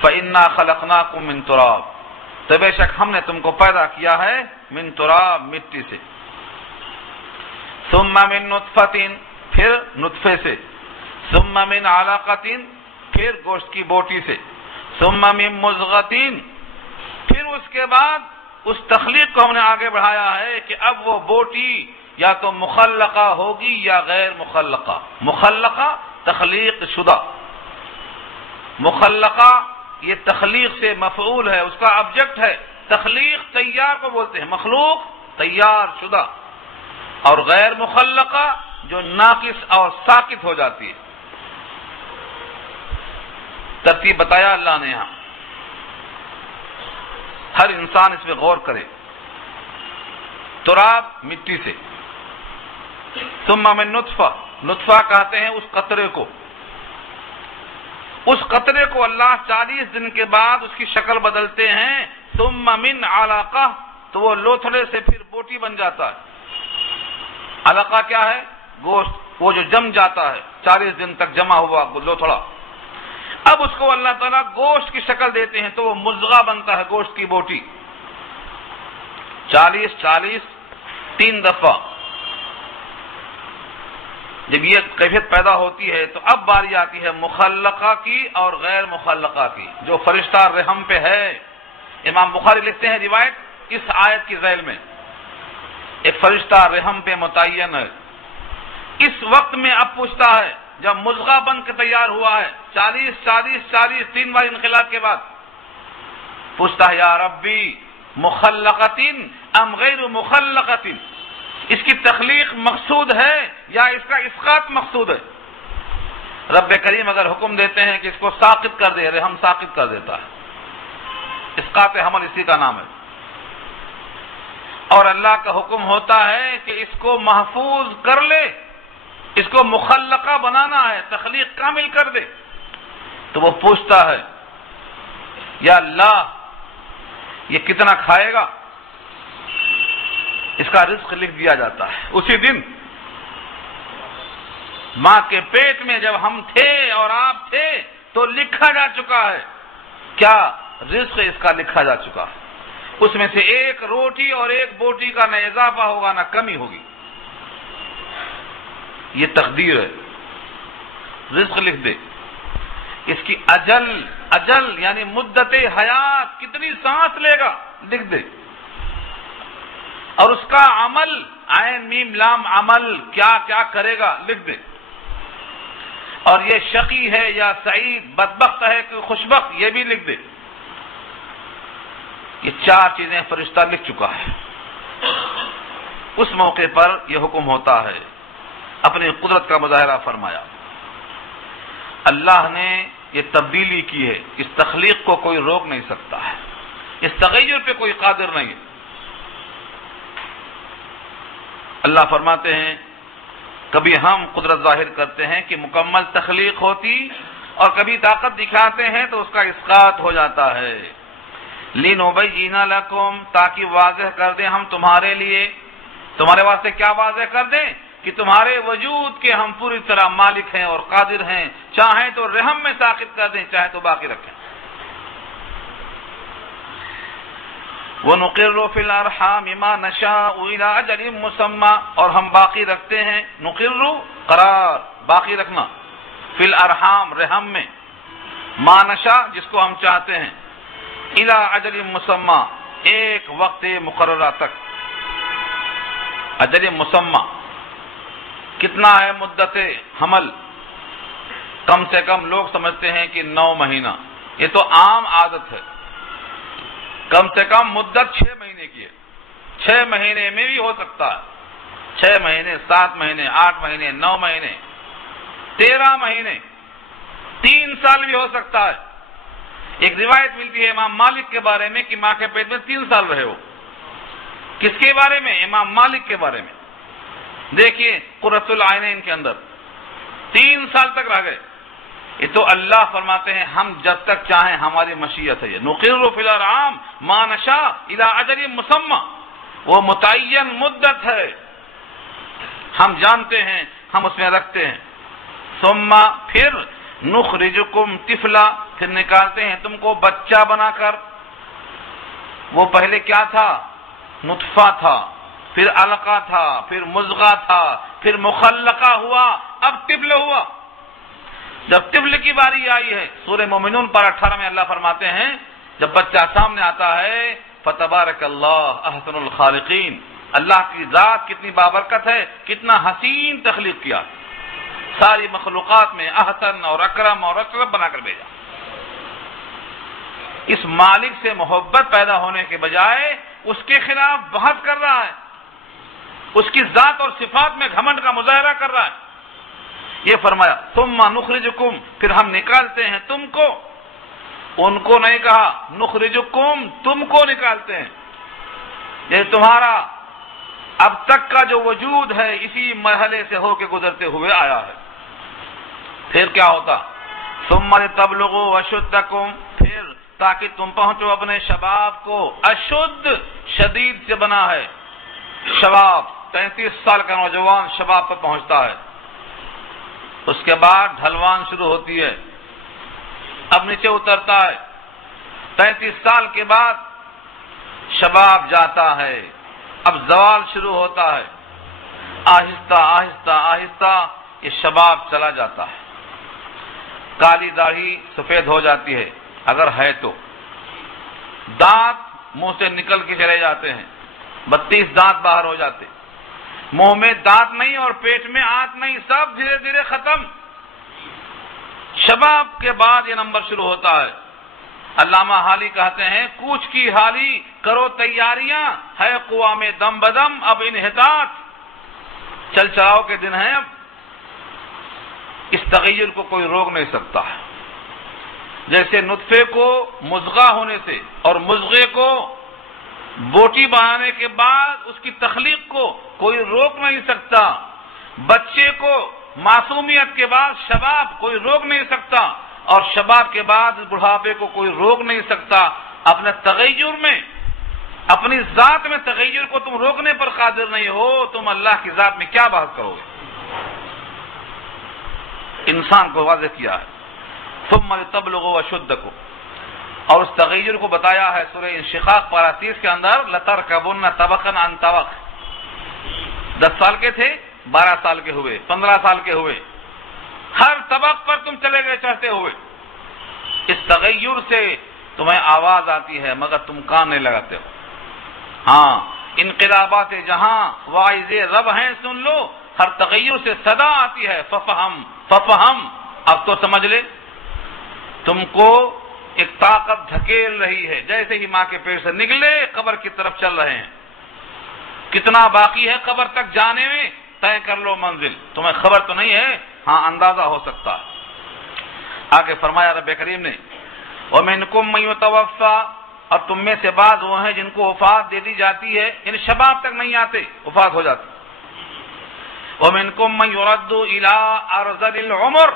فإنا خلقناکم من تراب، تو بے شک ہم نے تم کو پیدا کیا ہے من تراب، مٹی سے، ثم من نطفۃ، پھر نطفے سے، ثم من علقۃ، پھر گوشت کی بوٹی سے، ثم من مضغۃ، پھر اس کے بعد اس تخلیق کو ہم نے آگے بڑھایا ہے کہ اب وہ بوٹی یا تو مخلقہ ہوگی یا غیر مخلقہ۔ مخلقہ تخلیق شدہ، مخلقہ یہ تخلیق سے مفعول ہے، اس کا آبجیکٹ ہے، تخلیق تیار کو بولتے ہیں، مخلوق تیار شدہ، اور غیر مخلقہ جو ناقص اور ساقط ہو جاتی ہے۔ ترتیب بتایا اللہ نے یہاں، ہر انسان اس پہ غور کرے۔ تراب مٹی سے، ثم من نطفہ، نطفہ کہتے ہیں اس قطرے کو، اس قطرے کو اللہ 40 دن کے بعد اس کی شکل بدلتے ہیں، ثم من علقہ، تو وہ لوتھڑے سے پھر بوٹی بن جاتا ہے۔ علقہ کیا ہے؟ گوشت، وہ جو جم جاتا ہے، 40 دن تک جمع ہوا لوتھڑا، اب اس کو اللہ تعالیٰ گوشت کی شکل دیتے ہیں تو وہ مضغہ بنتا ہے، گوشت کی بوٹی۔ 40 3 دفعہ جب یہ کیفیت پیدا ہوتی ہے تو اب باری آتی ہے مخلقہ کی اور غیر مخلقہ کی، جو فرشتہ رحم پہ ہے۔ امام بخاری لکھتے ہیں روایت اس آیت کی ذیل میں، ایک فرشتہ رحم پہ متعین ہے، اس وقت میں اب پوچھتا ہے جب مضغہ بن کے تیار ہوا ہے، 40 3 بار انقلاب کے بعد پوچھتا ہے، یا ربی مخلقۃ ام غیر مخلقۃ، اس کی تخلیق مقصود ہے یا اس کا اسقاط مقصود ہے؟ رب کریم اگر حکم دیتے ہیں کہ اس کو ساقط کر دے، رحم ساقط کر دیتا ہے، اسقاط حمل اسی کا نام ہے۔ اور اللہ کا حکم ہوتا ہے کہ اس کو محفوظ کر لے، اس کو مخلقہ بنانا ہے، تخلیق کامل کر دے، تو وہ پوچھتا ہے یا اللہ یہ کتنا کھائے گا؟ اس کا رزق لکھ دیا جاتا ہے اسی دن۔ ماں کے پیٹ میں جب ہم تھے اور آپ تھے تو لکھا جا چکا ہے، کیا رزق اس کا لکھا جا چکا ہے، اس میں سے ایک روٹی اور ایک بوٹی کا نہ اضافہ ہوگا نہ کمی ہوگی، یہ تقدیر ہے، رزق لکھ دے۔ اس کی اجل یعنی مدت حیات، کتنی سانس لے گا لکھ دے، اور اس کا عمل، عین میم لام عمل، کیا کیا کرے گا لکھ دے، اور یہ شقی ہے یا سعید، بدبخت ہے کہ خوشبخت، یہ بھی لکھ دے۔ یہ 4 چیزیں فرشتہ لکھ چکا ہے۔ اس موقع پر یہ حکم ہوتا ہے، اپنی قدرت کا مظاہرہ فرمایا، اللہ نے یہ تبدیلی کی ہے، اس تخلیق کو کوئی روک نہیں سکتا ہے، اس تغیر پہ کوئی قادر نہیں ہے۔ اللہ فرماتے ہیں کبھی ہم قدرت ظاہر کرتے ہیں کہ مکمل تخلیق ہوتی، اور کبھی طاقت دکھاتے ہیں تو اس کا اسقاط ہو جاتا ہے۔ لِنُبَيِّنَ لَكُمْ، تاکہ واضح کر دیں ہم تمہارے لیے، تمہارے واسطے کیا واضح کر دیں کہ تمہارے وجود کے ہم پوری طرح مالک ہیں اور قادر ہیں، چاہیں تو رحم میں ساقط کر دیں، چاہیں تو باقی رکھیں۔ وَنُقِرُّ فِي الْأَرْحَامِ مَا نَشَاءُ إِلَىٰ أَجَلٍ مُّسَمًّى، اور ہم باقی رکھتے ہیں، نقر قرار، باقی رکھنا، فی الارحام رحم میں، ما نشاء جس کو ہم چاہتے ہیں، إِلَىٰ أَجَلٍ مُّسَمًّى ایک وقت مقررہ تک۔ اجل مسمى کتنا ہے مدت حمل؟ کم سے کم لوگ سمجھتے ہیں کہ 9 مہینہ، یہ تو عام عادت ہے، کم سے کم مدت 6 مہینے کی ہے، 6 مہینے میں بھی ہو سکتا ہے، 6 مہینے، 7 مہینے، 8 مہینے، 9 مہینے، 13 مہینے، 3 سال بھی ہو سکتا ہے۔ ایک روایت ملتی ہے امام مالک کے بارے میں کہ ماں کے پیٹ میں 3 سال رہے ہو۔ کس کے بارے میں؟ امام مالک کے بارے میں۔ دیکھیے قرۃ العینین کے اندر 3 سال تک رہ گئے۔ یہ تو اللہ فرماتے ہیں ہم جب تک چاہیں ہماری مشیت ہے، نقر فی الارحام ما نشاء الی اجل مسمى، وہ متعین مدت ہے، ہم جانتے ہیں، ہم اس میں رکھتے ہیں۔ ثم پھر نخرجکم طفلا، پھر نکالتے ہیں تم کو بچہ بنا کر۔ وہ پہلے کیا تھا؟ نطفہ تھا، پھر علقہ تھا، پھر مضغہ تھا، پھر مخلقہ ہوا، اب طفل ہوا۔ جب طفل کی باری آئی ہے، سورہ مومنون پر 18 میں اللہ فرماتے ہیں جب بچہ سامنے آتا ہے فتبارک اللہ احسن الخالقین، اللہ کی ذات کتنی بابرکت ہے، کتنا حسین تخلیق کیا، ساری مخلوقات میں احسن اور اکرم اور اشرف بنا کر بھیجا۔ اس مالک سے محبت پیدا ہونے کے بجائے اس کے خلاف بحث کر رہا ہے، اس کی ذات اور صفات میں گھمنڈ کا مظاہرہ کر رہا ہے۔ یہ فرمایا ثم نخرجکم، پھر ہم نکالتے ہیں تم کو، ان کو نہیں کہا، نخرجکم تم کو نکالتے ہیں۔ یہ تمہارا اب تک کا جو وجود ہے اسی مرحلے سے ہو کے گزرتے ہوئے آیا ہے۔ پھر کیا ہوتا؟ ثم لتبلغوا اشدکم، پھر تاکہ تم پہنچو اپنے شباب کو، اشد شدید سے بنا ہے، شباب 33 سال کا نوجوان شباب پر پہنچتا ہے، اس کے بعد ڈھلوان شروع ہوتی ہے، اب نیچے اترتا ہے، 33 سال کے بعد شباب جاتا ہے، اب زوال شروع ہوتا ہے، آہستہ آہستہ آہستہ یہ شباب چلا جاتا ہے، کالی داڑھی سفید ہو جاتی ہے اگر ہے تو، دانت منہ سے نکل کے چلے جاتے ہیں، 32 دانت باہر ہو جاتے، منہ میں دانت نہیں اور پیٹ میں آنت نہیں، سب دھیرے دھیرے ختم۔ شباب کے بعد یہ نمبر شروع ہوتا ہے۔ علامہ حالی کہتے ہیں کوچ کی حالی کرو تیاریاں، ہے قوام دم بدم اب انحطاط، چل چلاؤ کے دن ہیں اب، اس تغیر کو کوئی روک نہیں سکتا ہے۔ جیسے نطفے کو مضغہ ہونے سے اور مضغے کو بوٹی بنانے کے بعد اس کی تخلیق کو کوئی روک نہیں سکتا، بچے کو معصومیت کے بعد شباب کوئی روک نہیں سکتا، اور شباب کے بعد بڑھاپے کو کوئی روک نہیں سکتا۔ اپنے تغیر میں، اپنی ذات میں تغیر کو تم روکنے پر قادر نہیں ہو، تم اللہ کی ذات میں کیا بحث کرو گے؟ انسان کو واضح کیا ہے ثم لتبلغوا اشدکم، اور اس تغیر کو بتایا ہے سورہ انشقاق پارہ 30 کے اندر لترکبن طبقا عن طبق۔ 10 سال کے تھے، 12 سال کے ہوئے، 15 سال کے ہوئے، ہر طبق پر تم چلے گئے چڑھتے ہوئے۔ اس تغیر سے تمہیں آواز آتی ہے مگر تم کان نہیں لگاتے ہو۔ ہاں، انقلابات جہاں واعظ رب ہیں سن لو، ہر تغیر سے صدا آتی ہے ففہم ففہم، اب تو سمجھ لے۔ تم کو ایک طاقت دھکیل رہی ہے، جیسے ہی ماں کے پیٹ سے نکلے قبر کی طرف چل رہے ہیں۔ کتنا باقی ہے قبر تک جانے میں، طے کر لو منزل، تمہیں خبر تو نہیں ہے، ہاں اندازہ ہو سکتا ہے۔ آگے فرمایا رب کریم نے وَمِنْكُمْ مَن يُتَوَفَّى، اور تم میں سے بعض وہ ہیں جن کو وفات دے دی جاتی ہے، یعنی شباب تک نہیں آتے، وفات ہو جاتی۔ وَمِنْكُمْ مَن يُرَدُّ إِلَىٰ أَرْذَلِ الْعُمُرِ،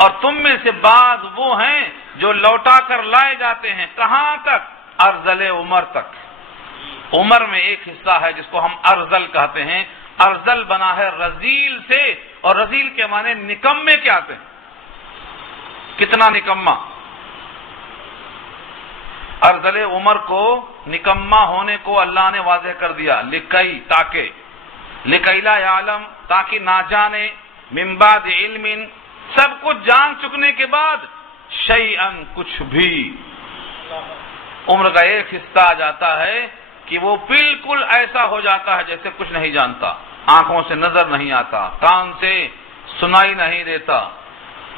اور تم میں سے بعض وہ ہیں جو لوٹا کر لائے جاتے ہیں، کہاں تک؟ ارذل عمر تک۔ عمر میں ایک حصہ ہے جس کو ہم ارذل کہتے ہیں، ارذل بنا ہے رذیل سے، اور رذیل کے معنی نکمے کے آتے ہیں، کتنا نکما۔ ارذل عمر کو نکما ہونے کو اللہ نے واضح کر دیا، لکئی تاکہ، لکئی لا یعلم تاکہ نہ جانے، من بعد علم سب کچھ جان چکنے کے بعد، شیئن کچھ بھی، عمر کا ایک حصہ آ جاتا ہے کہ وہ بالکل ایسا ہو جاتا ہے جیسے کچھ نہیں جانتا، آنکھوں سے نظر نہیں آتا، کان سے سنائی نہیں دیتا،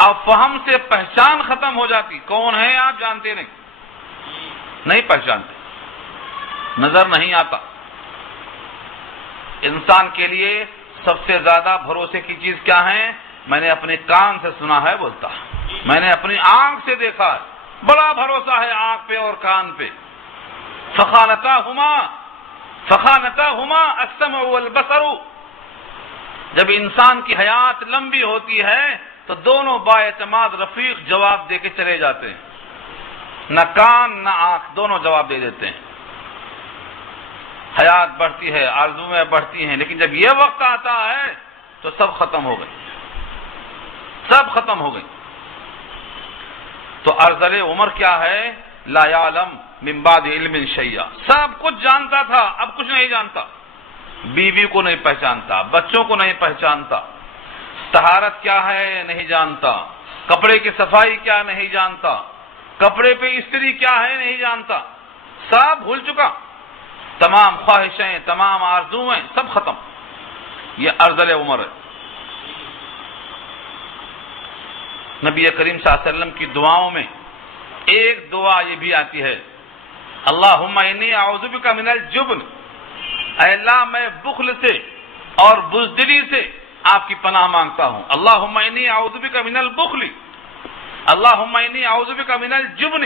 اب فہم سے پہچان ختم ہو جاتی، کون ہے آپ جانتے نہیں پہچانتے، نظر نہیں آتا۔ انسان کے لیے سب سے زیادہ بھروسے کی چیز کیا ہے؟ میں نے اپنے کان سے سنا ہے بولتا، میں نے اپنی آنکھ سے دیکھا ہے، بڑا بھروسہ ہے آنکھ پہ اور کان پہ۔ فخانتاہما السمع والبصر، جب انسان کی حیات لمبی ہوتی ہے تو دونوں بااعتماد رفیق جواب دے کے چلے جاتے ہیں، نہ کان نہ آنکھ، دونوں جواب دے دیتے ہیں۔ حیات بڑھتی ہے، آرزویں بڑھتی ہیں، لیکن جب یہ وقت آتا ہے تو سب ختم ہو گئی، سب ختم ہو گئی۔ تو ارذل عمر کیا ہے؟ لا یعلم من بعد علم شیئا، سب کچھ جانتا تھا، اب کچھ نہیں جانتا، بیوی کو نہیں پہچانتا، بچوں کو نہیں پہچانتا، طہارت کیا ہے نہیں جانتا، کپڑے کی صفائی کیا نہیں جانتا، کپڑے پہ استری کیا ہے نہیں جانتا، سب بھول چکا، تمام خواہشیں، تمام آرزویں سب ختم۔ یہ ارذل عمر ہے۔ نبی کریم صلی اللہ علیہ وسلم کی دعاؤں میں ایک دعا یہ بھی آتی ہے، اللہم انی اعوذ بک من الجبن، اے اللہ میں بخل سے اور بزدلی سے آپ کی پناہ مانگتا ہوں۔ اللہم انی اعوذ بک من البخل، اللہم انی اعوذ بک من الجبن۔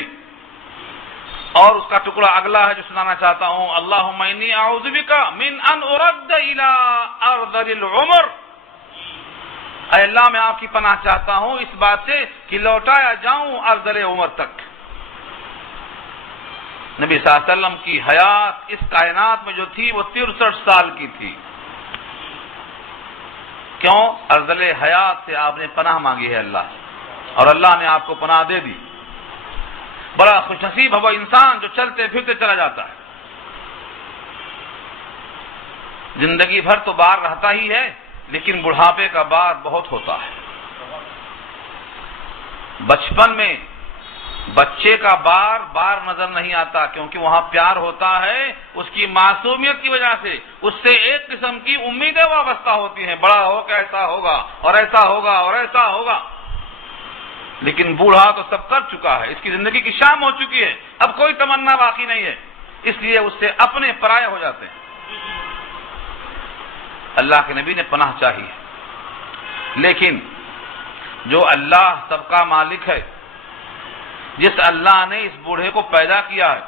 اور اس کا ٹکڑا اگلا ہے جو سنانا چاہتا ہوں، اللہم انی اعوذ بک من ان ارد الی ارذل العمر، اے اللہ میں آپ کی پناہ چاہتا ہوں اس بات سے کہ لوٹایا جاؤں ارذل عمر تک۔ نبی صلی اللہ علیہ وسلم کی حیات اس کائنات میں جو تھی وہ 63 سال کی تھی۔ کیوں؟ ارذل حیات سے آپ نے پناہ مانگی ہے اللہ سے، اور اللہ نے آپ کو پناہ دے دی۔ بڑا خوش نصیب ہے وہ انسان جو چلتے پھرتے چلا جاتا ہے، زندگی بھر تو بار رہتا ہی ہے لیکن بڑھاپے کا بار بہت ہوتا ہے۔ بچپن میں بچے کا بار نظر نہیں آتا کیونکہ وہاں پیار ہوتا ہے، اس کی معصومیت کی وجہ سے اس سے ایک قسم کی امیدیں وابستہ ہوتی ہیں، بڑا ہو کہ ایسا ہوگا اور ایسا ہوگا اور ایسا ہوگا، لیکن بوڑھا تو سب کر چکا ہے، اس کی زندگی کی شام ہو چکی ہے، اب کوئی تمنا باقی نہیں ہے، اس لیے اس سے اپنے پرائے ہو جاتے ہیں۔ اللہ کے نبی نے پناہ چاہی ہے، لیکن جو اللہ سب کا مالک ہے، جس اللہ نے اس بوڑھے کو پیدا کیا ہے،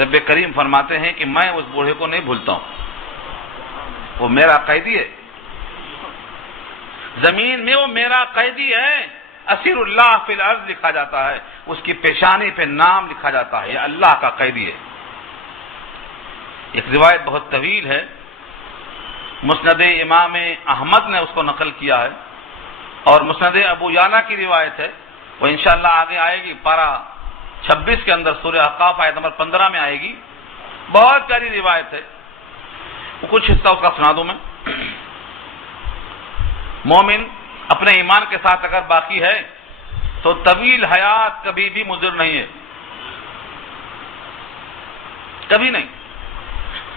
رب کریم فرماتے ہیں کہ میں اس بوڑھے کو نہیں بھولتا ہوں، وہ میرا قیدی ہے، زمین میں وہ میرا قیدی ہے، اسیر اللہ فی الارض لکھا جاتا ہے، اس کی پیشانی پہ نام لکھا جاتا ہے، یہ اللہ کا قیدی ہے۔ ایک روایت بہت طویل ہے، مسند امام احمد نے اس کو نقل کیا ہے، اور مسند ابو یعلا کی روایت ہے، وہ انشاءاللہ آگے آئے گی، پارہ 26 کے اندر سورہ احقاف آیت نمبر 15 میں آئے گی، بہت پیاری روایت ہے، کچھ حصہ اس کا سنا دوں میں۔ مومن اپنے ایمان کے ساتھ اگر باقی ہے تو طویل حیات کبھی بھی مضر نہیں ہے، کبھی نہیں۔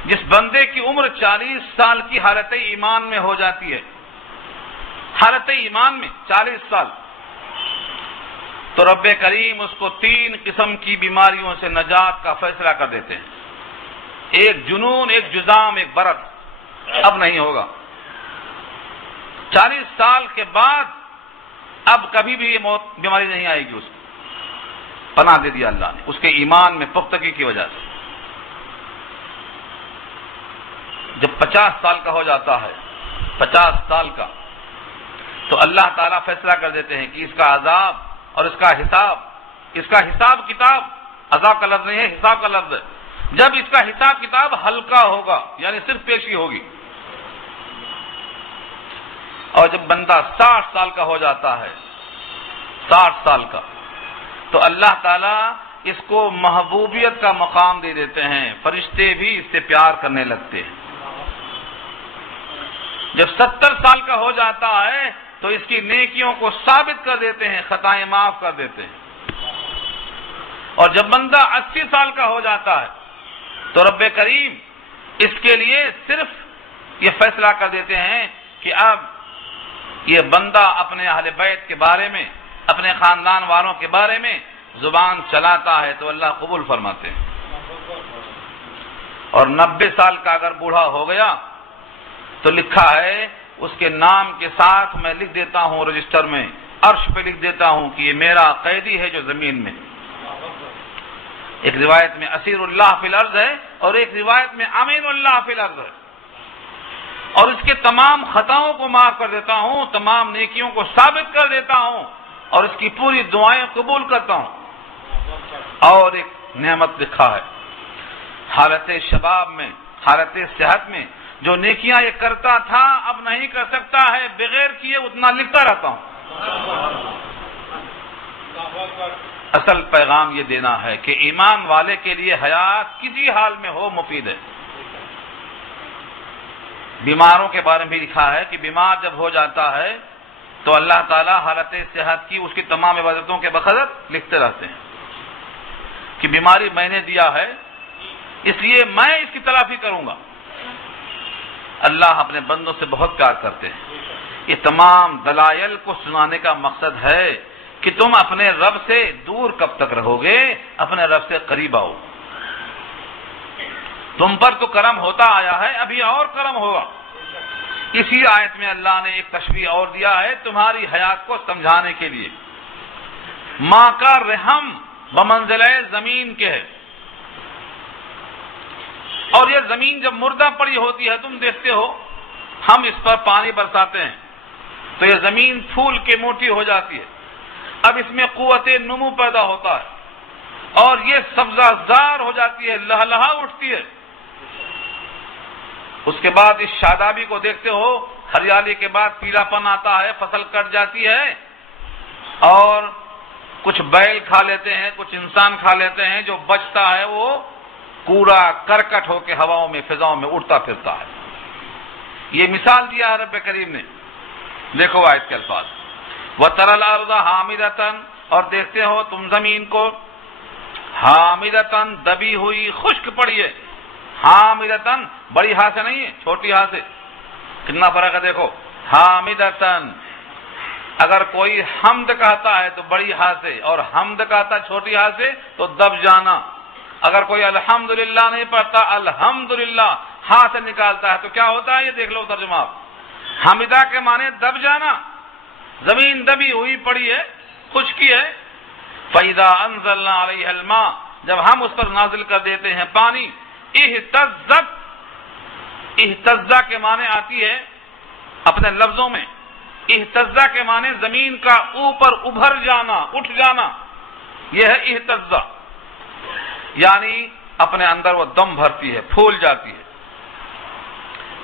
جس بندے کی عمر 40 سال کی حالت ایمان میں ہو جاتی ہے، حالت ایمان میں 40 سال، تو رب کریم اس کو 3 قسم کی بیماریوں سے نجات کا فیصلہ کر دیتے ہیں، ایک جنون، ایک جذام، ایک برق، اب نہیں ہوگا۔ 40 سال کے بعد اب کبھی بھی یہ بیماری نہیں آئے گی، اس کو پناہ دے دیا اللہ نے اس کے ایمان میں پختگی کی وجہ سے۔ جب 50 سال کا ہو جاتا ہے، 50 سال کا، تو اللہ تعالیٰ فیصلہ کر دیتے ہیں کہ اس کا عذاب اور اس کا حساب کتاب، عذاب کا لفظ نہیں ہے، حساب کا لفظ ہے، جب اس کا حساب کتاب ہلکا ہوگا یعنی صرف پیشی ہوگی، اور جب بندہ 60 سال کا ہو جاتا ہے، 60 سال کا، تو اللہ تعالیٰ اس کو محبوبیت کا مقام دے دیتے ہیں، فرشتے بھی اس سے پیار کرنے لگتے ہیں۔ جب 70 سال کا ہو جاتا ہے تو اس کی نیکیوں کو ثابت کر دیتے ہیں، خطائیں معاف کر دیتے ہیں، اور جب بندہ 80 سال کا ہو جاتا ہے تو رب کریم اس کے لیے صرف یہ فیصلہ کر دیتے ہیں کہ اب یہ بندہ اپنے اہل بیت کے بارے میں، اپنے خاندان والوں کے بارے میں زبان چلاتا ہے تو اللہ قبول فرماتے ہیں۔ اور 90 سال کا اگر بوڑھا ہو گیا تو لکھا ہے اس کے نام کے ساتھ میں لکھ دیتا ہوں رجسٹر میں، عرش پہ لکھ دیتا ہوں کہ یہ میرا قیدی ہے جو زمین میں۔ ایک روایت میں اسیر اللہ فی الارض ہے اور ایک روایت میں امین اللہ فی الارض ہے، اور اس کے تمام خطاؤں کو معاف کر دیتا ہوں، تمام نیکیوں کو ثابت کر دیتا ہوں اور اس کی پوری دعائیں قبول کرتا ہوں۔ اور ایک نعمت لکھا ہے حالت شباب میں، حالت صحت میں جو نیکیاں یہ کرتا تھا اب نہیں کر سکتا ہے، بغیر کیے اتنا لکھتا رہتا ہوں۔ اصل پیغام یہ دینا ہے کہ ایمان والے کے لیے حیات کسی حال میں ہو مفید ہے۔ بیماروں کے بارے میں بھی لکھا ہے کہ بیمار جب ہو جاتا ہے تو اللہ تعالیٰ حالت صحت کی اس کی تمام عبادتوں کے بخدر لکھتے رہتے ہیں کہ بیماری میں نے دیا ہے اس لیے میں اس کی تلافی کروں گا۔ اللہ اپنے بندوں سے بہت پیار کرتے ہیں۔ یہ تمام دلائل کو سنانے کا مقصد ہے کہ تم اپنے رب سے دور کب تک رہو گے، اپنے رب سے قریب آؤ۔ تم پر تو کرم ہوتا آیا ہے، ابھی اور کرم ہوگا۔ اسی آیت میں اللہ نے ایک تشبیہ اور دیا ہے تمہاری حیات کو سمجھانے کے لیے۔ ماں کا رحم بمنزلہ زمین کے ہے، اور یہ زمین جب مردہ پڑی ہوتی ہے تم دیکھتے ہو ہم اس پر پانی برساتے ہیں تو یہ زمین پھول کے موٹی ہو جاتی ہے، اب اس میں قوت نمو پیدا ہوتا ہے اور یہ سبزہ زار ہو جاتی ہے، لہلہا اٹھتی ہے۔ اس کے بعد اس شادابی کو دیکھتے ہو، ہریالی کے بعد پیلا پن آتا ہے، فصل کٹ جاتی ہے اور کچھ بیل کھا لیتے ہیں، کچھ انسان کھا لیتے ہیں، جو بچتا ہے وہ کوڑا کرکٹ ہو کے ہواؤں میں فضاؤں میں اڑتا پھرتا ہے۔ یہ مثال دیا ہے رب کریم نے۔ دیکھو آیت کے الفاظ، وَتَرَى الْأَرْضَ حَامِدَةً، اور دیکھتے ہو تم زمین کو حامدتن دبی ہوئی خشک پڑی ہے، حامدتن بڑی ہاں سے نہیں ہے، چھوٹی ہاں سے، کتنا فرق ہے دیکھو، حامدتن اگر کوئی حمد کہتا ہے تو بڑی ہاں سے، اور حمد کہتا چھوٹی ہاں سے تو دب جانا۔ اگر کوئی الحمدللہ نہیں پڑھتا الحمدللہ ہاں سے نکالتا ہے تو کیا ہوتا ہے، یہ دیکھ لو ترجمہ آپ۔ حامدہ کے معنی دب جانا، زمین دبی ہوئی پڑی ہے، خشکی ہے۔ فَإِذَا أَنزَلْنَا عَلَيْهَا الْمَاءَ، جب ہم اس پر نازل کر دیتے ہیں پانی، اہتزت، اہتزہ کے معنی آتی ہے اپنے لفظوں میں، اہتزہ کے معنی زمین کا اوپر ابھر جانا، اٹھ جانا، یہ ہے اہتزہ، یعنی اپنے اندر وہ دم بھرتی ہے، پھول جاتی ہے۔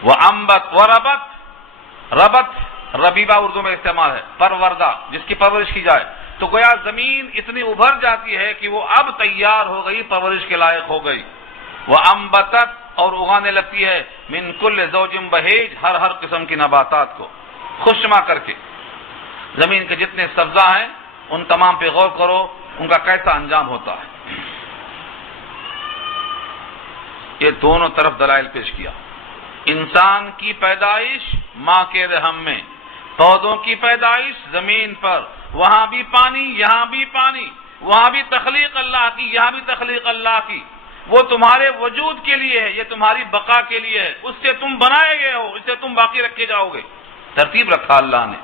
وَأَنبَتْ وَرَبَتْ، ربت ربیبہ اردو میں استعمال ہے، پروردہ، جس کی پرورش کی جائے، تو گویا زمین اتنی ابھر جاتی ہے کہ وہ اب تیار ہو گئی، پرورش کے لائق ہو گئی۔ وَأَنبَتَتْ، اور اگانے لگتی ہے، مِن كُلِّ زَوْجٍ بَهِيجٍ، ہر قسم کی نباتات کو خوشنما کر کے۔ زمین کے جتنے سبزہ ہیں ان تمام پہ غور کرو، ان کا کیسا انجام ہوتا ہے۔ یہ دونوں طرف دلائل پیش کیا۔ انسان کی پیدائش ماں کے رحم میں، پودوں کی پیدائش زمین پر، وہاں بھی پانی یہاں بھی پانی، وہاں بھی تخلیق اللہ کی یہاں بھی تخلیق اللہ کی۔ وہ تمہارے وجود کے لیے ہے، یہ تمہاری بقا کے لیے ہے، اس سے تم بنائے گئے ہو، اس سے تم باقی رکھے جاؤ گے۔ ترتیب رکھا اللہ نے۔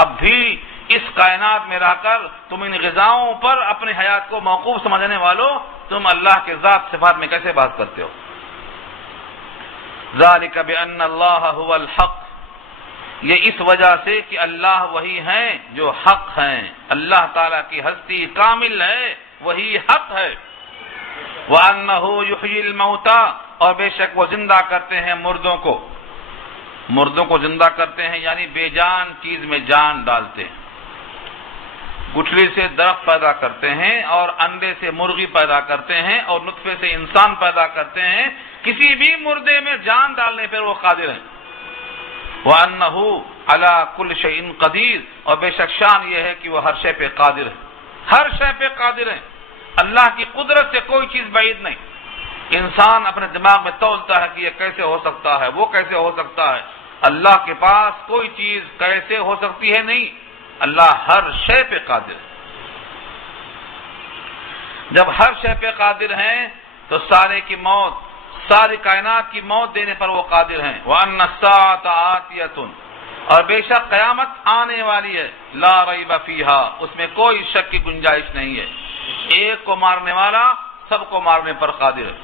اب بھی اس کائنات میں رہ کر تم ان غذاؤں پر اپنی حیات کو موقوف سمجھنے والوں، تم اللہ کے ذات صفات میں کیسے بات کرتے ہو؟ ذالک بأن اللہ هو الحق، یہ اس وجہ سے کہ اللہ وہی ہیں جو حق ہیں، اللہ تعالیٰ کی ہستی کامل ہے، وہی حق ہے۔ وَأَنَّهُ يُحْيِي الْمَوْتَى، اور بے شک وہ زندہ کرتے ہیں مردوں کو، مردوں کو زندہ کرتے ہیں یعنی بے جان چیز میں جان ڈالتے ہیں۔ گٹھلی سے درخت پیدا کرتے ہیں اور انڈے سے مرغی پیدا کرتے ہیں اور نطفے سے انسان پیدا کرتے ہیں، کسی بھی مردے میں جان ڈالنے پر وہ قادر ہیں۔ وَأَنَّهُ عَلَى كُلِّ شَيْءٍ قَدِيرٌ، اور بے شک شان یہ ہے کہ وہ ہر شے پہ قادر ہے، ہر شے پہ قادر ہے۔ اللہ کی قدرت سے کوئی چیز بعید نہیں۔ انسان اپنے دماغ میں تولتا ہے کہ یہ کیسے ہو سکتا ہے، وہ کیسے ہو سکتا ہے۔ اللہ کے پاس کوئی چیز کیسے ہو سکتی ہے نہیں، اللہ ہر شے پہ قادر ہے۔ جب ہر شے پہ قادر ہیں تو سارے کی موت، ساری کائنات کی موت دینے پر وہ قادر ہیں. وَأَنَّ السَّاعَةَ آتِيَةٌ، اور بے شک قیامت آنے والی ہے. لا ریب فیہا، اس میں کوئی شک کی گنجائش نہیں ہے. ایک کو مارنے والا سب کو مارنے پر قادر ہے.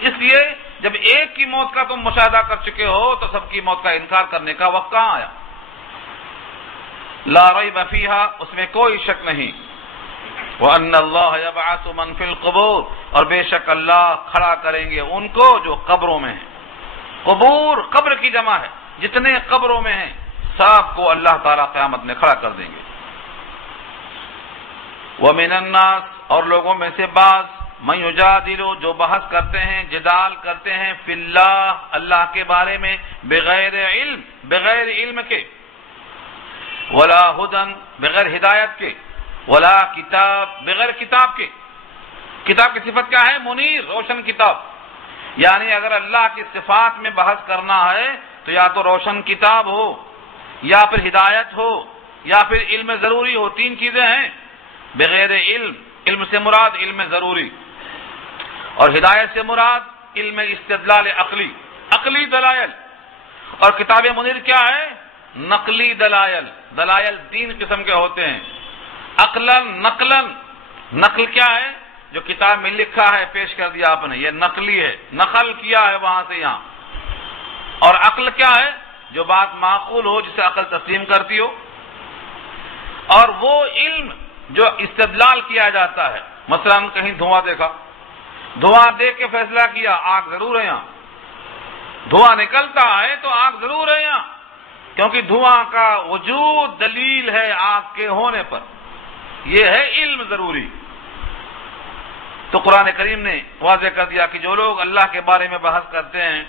اس لیے جب ایک کی موت کا تم مشاہدہ کر چکے ہو تو سب کی موت کا انکار کرنے کا وقت کہاں آیا؟ لا ریب فیہا، اس میں کوئی شک نہیں. وَأَنَّ اللَّهَ يَبْعَثُ مَن فِي الْقُبُورِ، اور بے شک اللہ کھڑا کریں گے ان کو جو قبروں میں ہیں. قبور قبر کی جمع ہے، جتنے قبروں میں ہیں سب کو اللہ تعالیٰ قیامت میں کھڑا کر دیں گے. وَمِنَ النَّاسِ، اور لوگوں میں سے بعض، مَن يُجَادِلُ، جو بحث کرتے ہیں، جدال کرتے ہیں، فی اللہ، اللہ کے بارے میں، بغیر علم، بغیر علم کے، ولا ہدن، بغیر ہدایت کے، ولا کتاب، بغیر کتاب کے. کتاب کی صفت کیا ہے؟ منیر، روشن کتاب. یعنی اگر اللہ کی صفات میں بحث کرنا ہے تو یا تو روشن کتاب ہو، یا پھر ہدایت ہو، یا پھر علم ضروری ہو. تین چیزیں ہیں. بغیر علم، علم سے مراد علم ضروری، اور ہدایت سے مراد علم استدلال عقلی، عقلی دلائل. اور کتاب منیر کیا ہے؟ نقلی دلائل. دلائل تین قسم کے ہوتے ہیں، عقلاً، نقلاً. نقل کیا ہے؟ جو کتاب میں لکھا ہے پیش کر دیا آپ نے، یہ نقلی ہے، نقل کیا ہے وہاں سے یہاں. اور عقل کیا ہے؟ جو بات معقول ہو، جسے عقل تسلیم کرتی ہو. اور وہ علم جو استدلال کیا جاتا ہے، مثلا کہیں دھواں دیکھا، دھواں دیکھ کے فیصلہ کیا آگ ضرور ہے یہاں. دھواں نکلتا ہے تو آگ ضرور ہے یہاں، کیونکہ دھواں کا وجود دلیل ہے آگ کے ہونے پر. یہ ہے علم ضروری. تو قرآن کریم نے واضح کر دیا کہ جو لوگ اللہ کے بارے میں بحث کرتے ہیں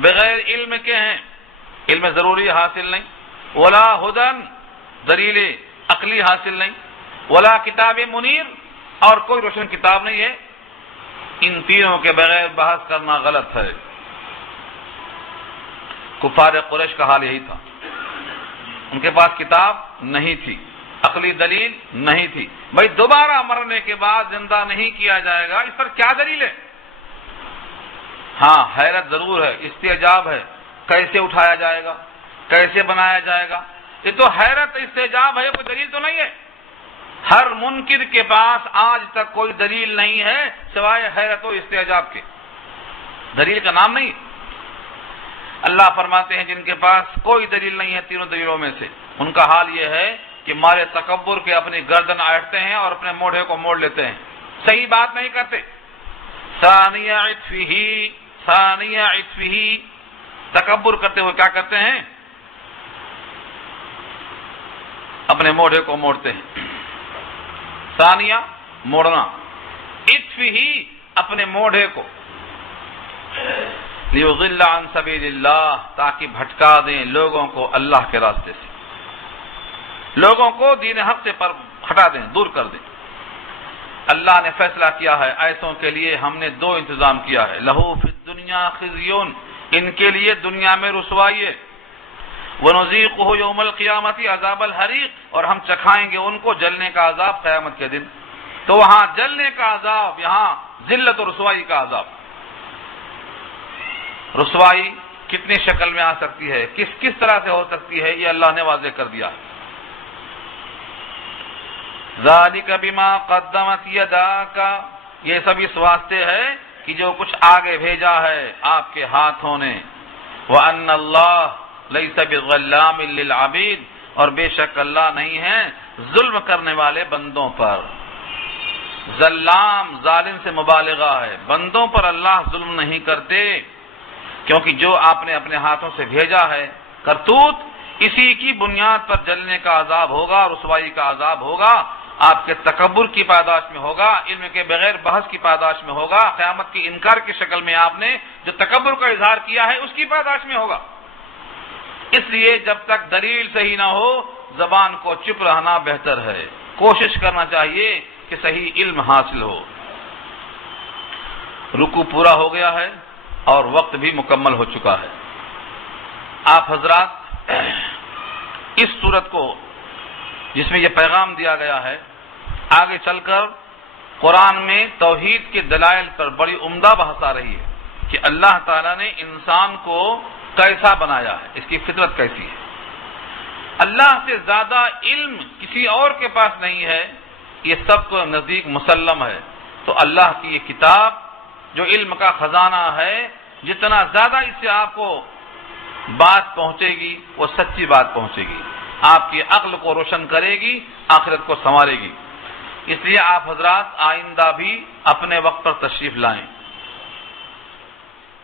بغیر علم کے ہیں، علم ضروری حاصل نہیں، ولا ہدن، دلیل عقلی حاصل نہیں، ولا کتاب منیر، اور کوئی روشن کتاب نہیں ہے. ان تینوں کے بغیر بحث کرنا غلط ہے. کفار قریش کا حال یہی تھا. ان کے پاس کتاب نہیں تھی، عقلی دلیل نہیں تھی. بھائی دوبارہ مرنے کے بعد زندہ نہیں کیا جائے گا، اس پر کیا دلیل ہے؟ ہاں حیرت ضرور ہے، استعجاب ہے، کیسے اٹھایا جائے گا، کیسے بنایا جائے گا. یہ تو حیرت استعجاب ہے، کوئی دلیل تو نہیں ہے. ہر منکر کے پاس آج تک کوئی دلیل نہیں ہے سوائے حیرت و استعجاب کے. دلیل کا نام نہیں. اللہ فرماتے ہیں جن کے پاس کوئی دلیل نہیں ہے تینوں دلیلوں میں سے، ان کا حال یہ ہے کہ مارے تکبر کے اپنی گردن آٹتے ہیں اور اپنے موڑے کو موڑ لیتے ہیں، صحیح بات نہیں کرتے. ثانیہ عطفہ، تکبر کرتے ہوئے کیا کرتے ہیں؟ اپنے موڑے کو موڑتے ہیں. ثانیہ موڑنا، عطفہ اپنے موڑے کو، لیضل عن سبیل اللہ، تاکہ بھٹکا دیں لوگوں کو اللہ کے راستے سے، لوگوں کو دین حق سے پر ہٹا دیں، دور کر دیں. اللہ نے فیصلہ کیا ہے ایسوں کے لیے ہم نے دو انتظام کیا ہے. لہو فی الدنیا خزیون، ان کے لیے دنیا میں رسوائی ہے. وَنُذِيقُهُ يَوْمَ الْقِيَامَةِ عَذَابَ الْحَرِيقِ، اور ہم چکھائیں گے ان کو جلنے کا عذاب قیامت کے دن. تو وہاں جلنے کا عذاب، یہاں ذلت و رسوائی کا عذاب. رسوائی کتنی شکل میں آ سکتی ہے، کس طرح سے ہو سکتی ہے، یہ اللہ نے واضح کر دیا. ذَلِكَ بِمَا قَدَّمَتْ يَدَاكَ، یہ سب اس واسطے ہے کہ جو کچھ آگے بھیجا ہے آپ کے ہاتھوں نے. وَأَنَّ اللَّهَ لَيْسَ بِظَلَّامٍ لِّلْعَبِيدِ، اور بے شک اللہ نہیں ہے ظلم کرنے والے بندوں پر. ظلام ظالم سے مبالغہ ہے، بندوں پر اللہ ظلم نہیں کرتے، کیونکہ جو آپ نے اپنے ہاتھوں سے بھیجا ہے کرتوت، اسی کی بنیاد پر جلنے کا عذاب ہوگا، رسوائی کا عذاب ہوگا، آپ کے تکبر کی پاداش میں ہوگا، علم کے بغیر بحث کی پاداش میں ہوگا، قیامت کی انکار کی شکل میں آپ نے جو تکبر کا اظہار کیا ہے اس کی پاداش میں ہوگا. اس لیے جب تک دلیل صحیح نہ ہو زبان کو چپ رہنا بہتر ہے. کوشش کرنا چاہیے کہ صحیح علم حاصل ہو. رکوع پورا ہو گیا ہے اور وقت بھی مکمل ہو چکا ہے. آپ حضرات اس صورت کو جس میں یہ پیغام دیا گیا ہے، آگے چل کر قرآن میں توحید کے دلائل پر بڑی عمدہ بحث آ رہی ہے. کہ اللہ تعالیٰ نے انسان کو کیسا بنایا ہے، اس کی فطرت کیسی ہے۔ اللہ سے زیادہ علم کسی اور کے پاس نہیں ہے، یہ سب کو نزدیک مسلم ہے۔ تو اللہ کی یہ کتاب جو علم کا خزانہ ہے، جتنا زیادہ اس سے آپ کو بات پہنچے گی وہ سچی بات پہنچے گی، آپ کی عقل کو روشن کرے گی، آخرت کو سنوارے گی۔ اس لیے آپ حضرات آئندہ بھی اپنے وقت پر تشریف لائیں،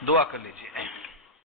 دعا کر لیجیے۔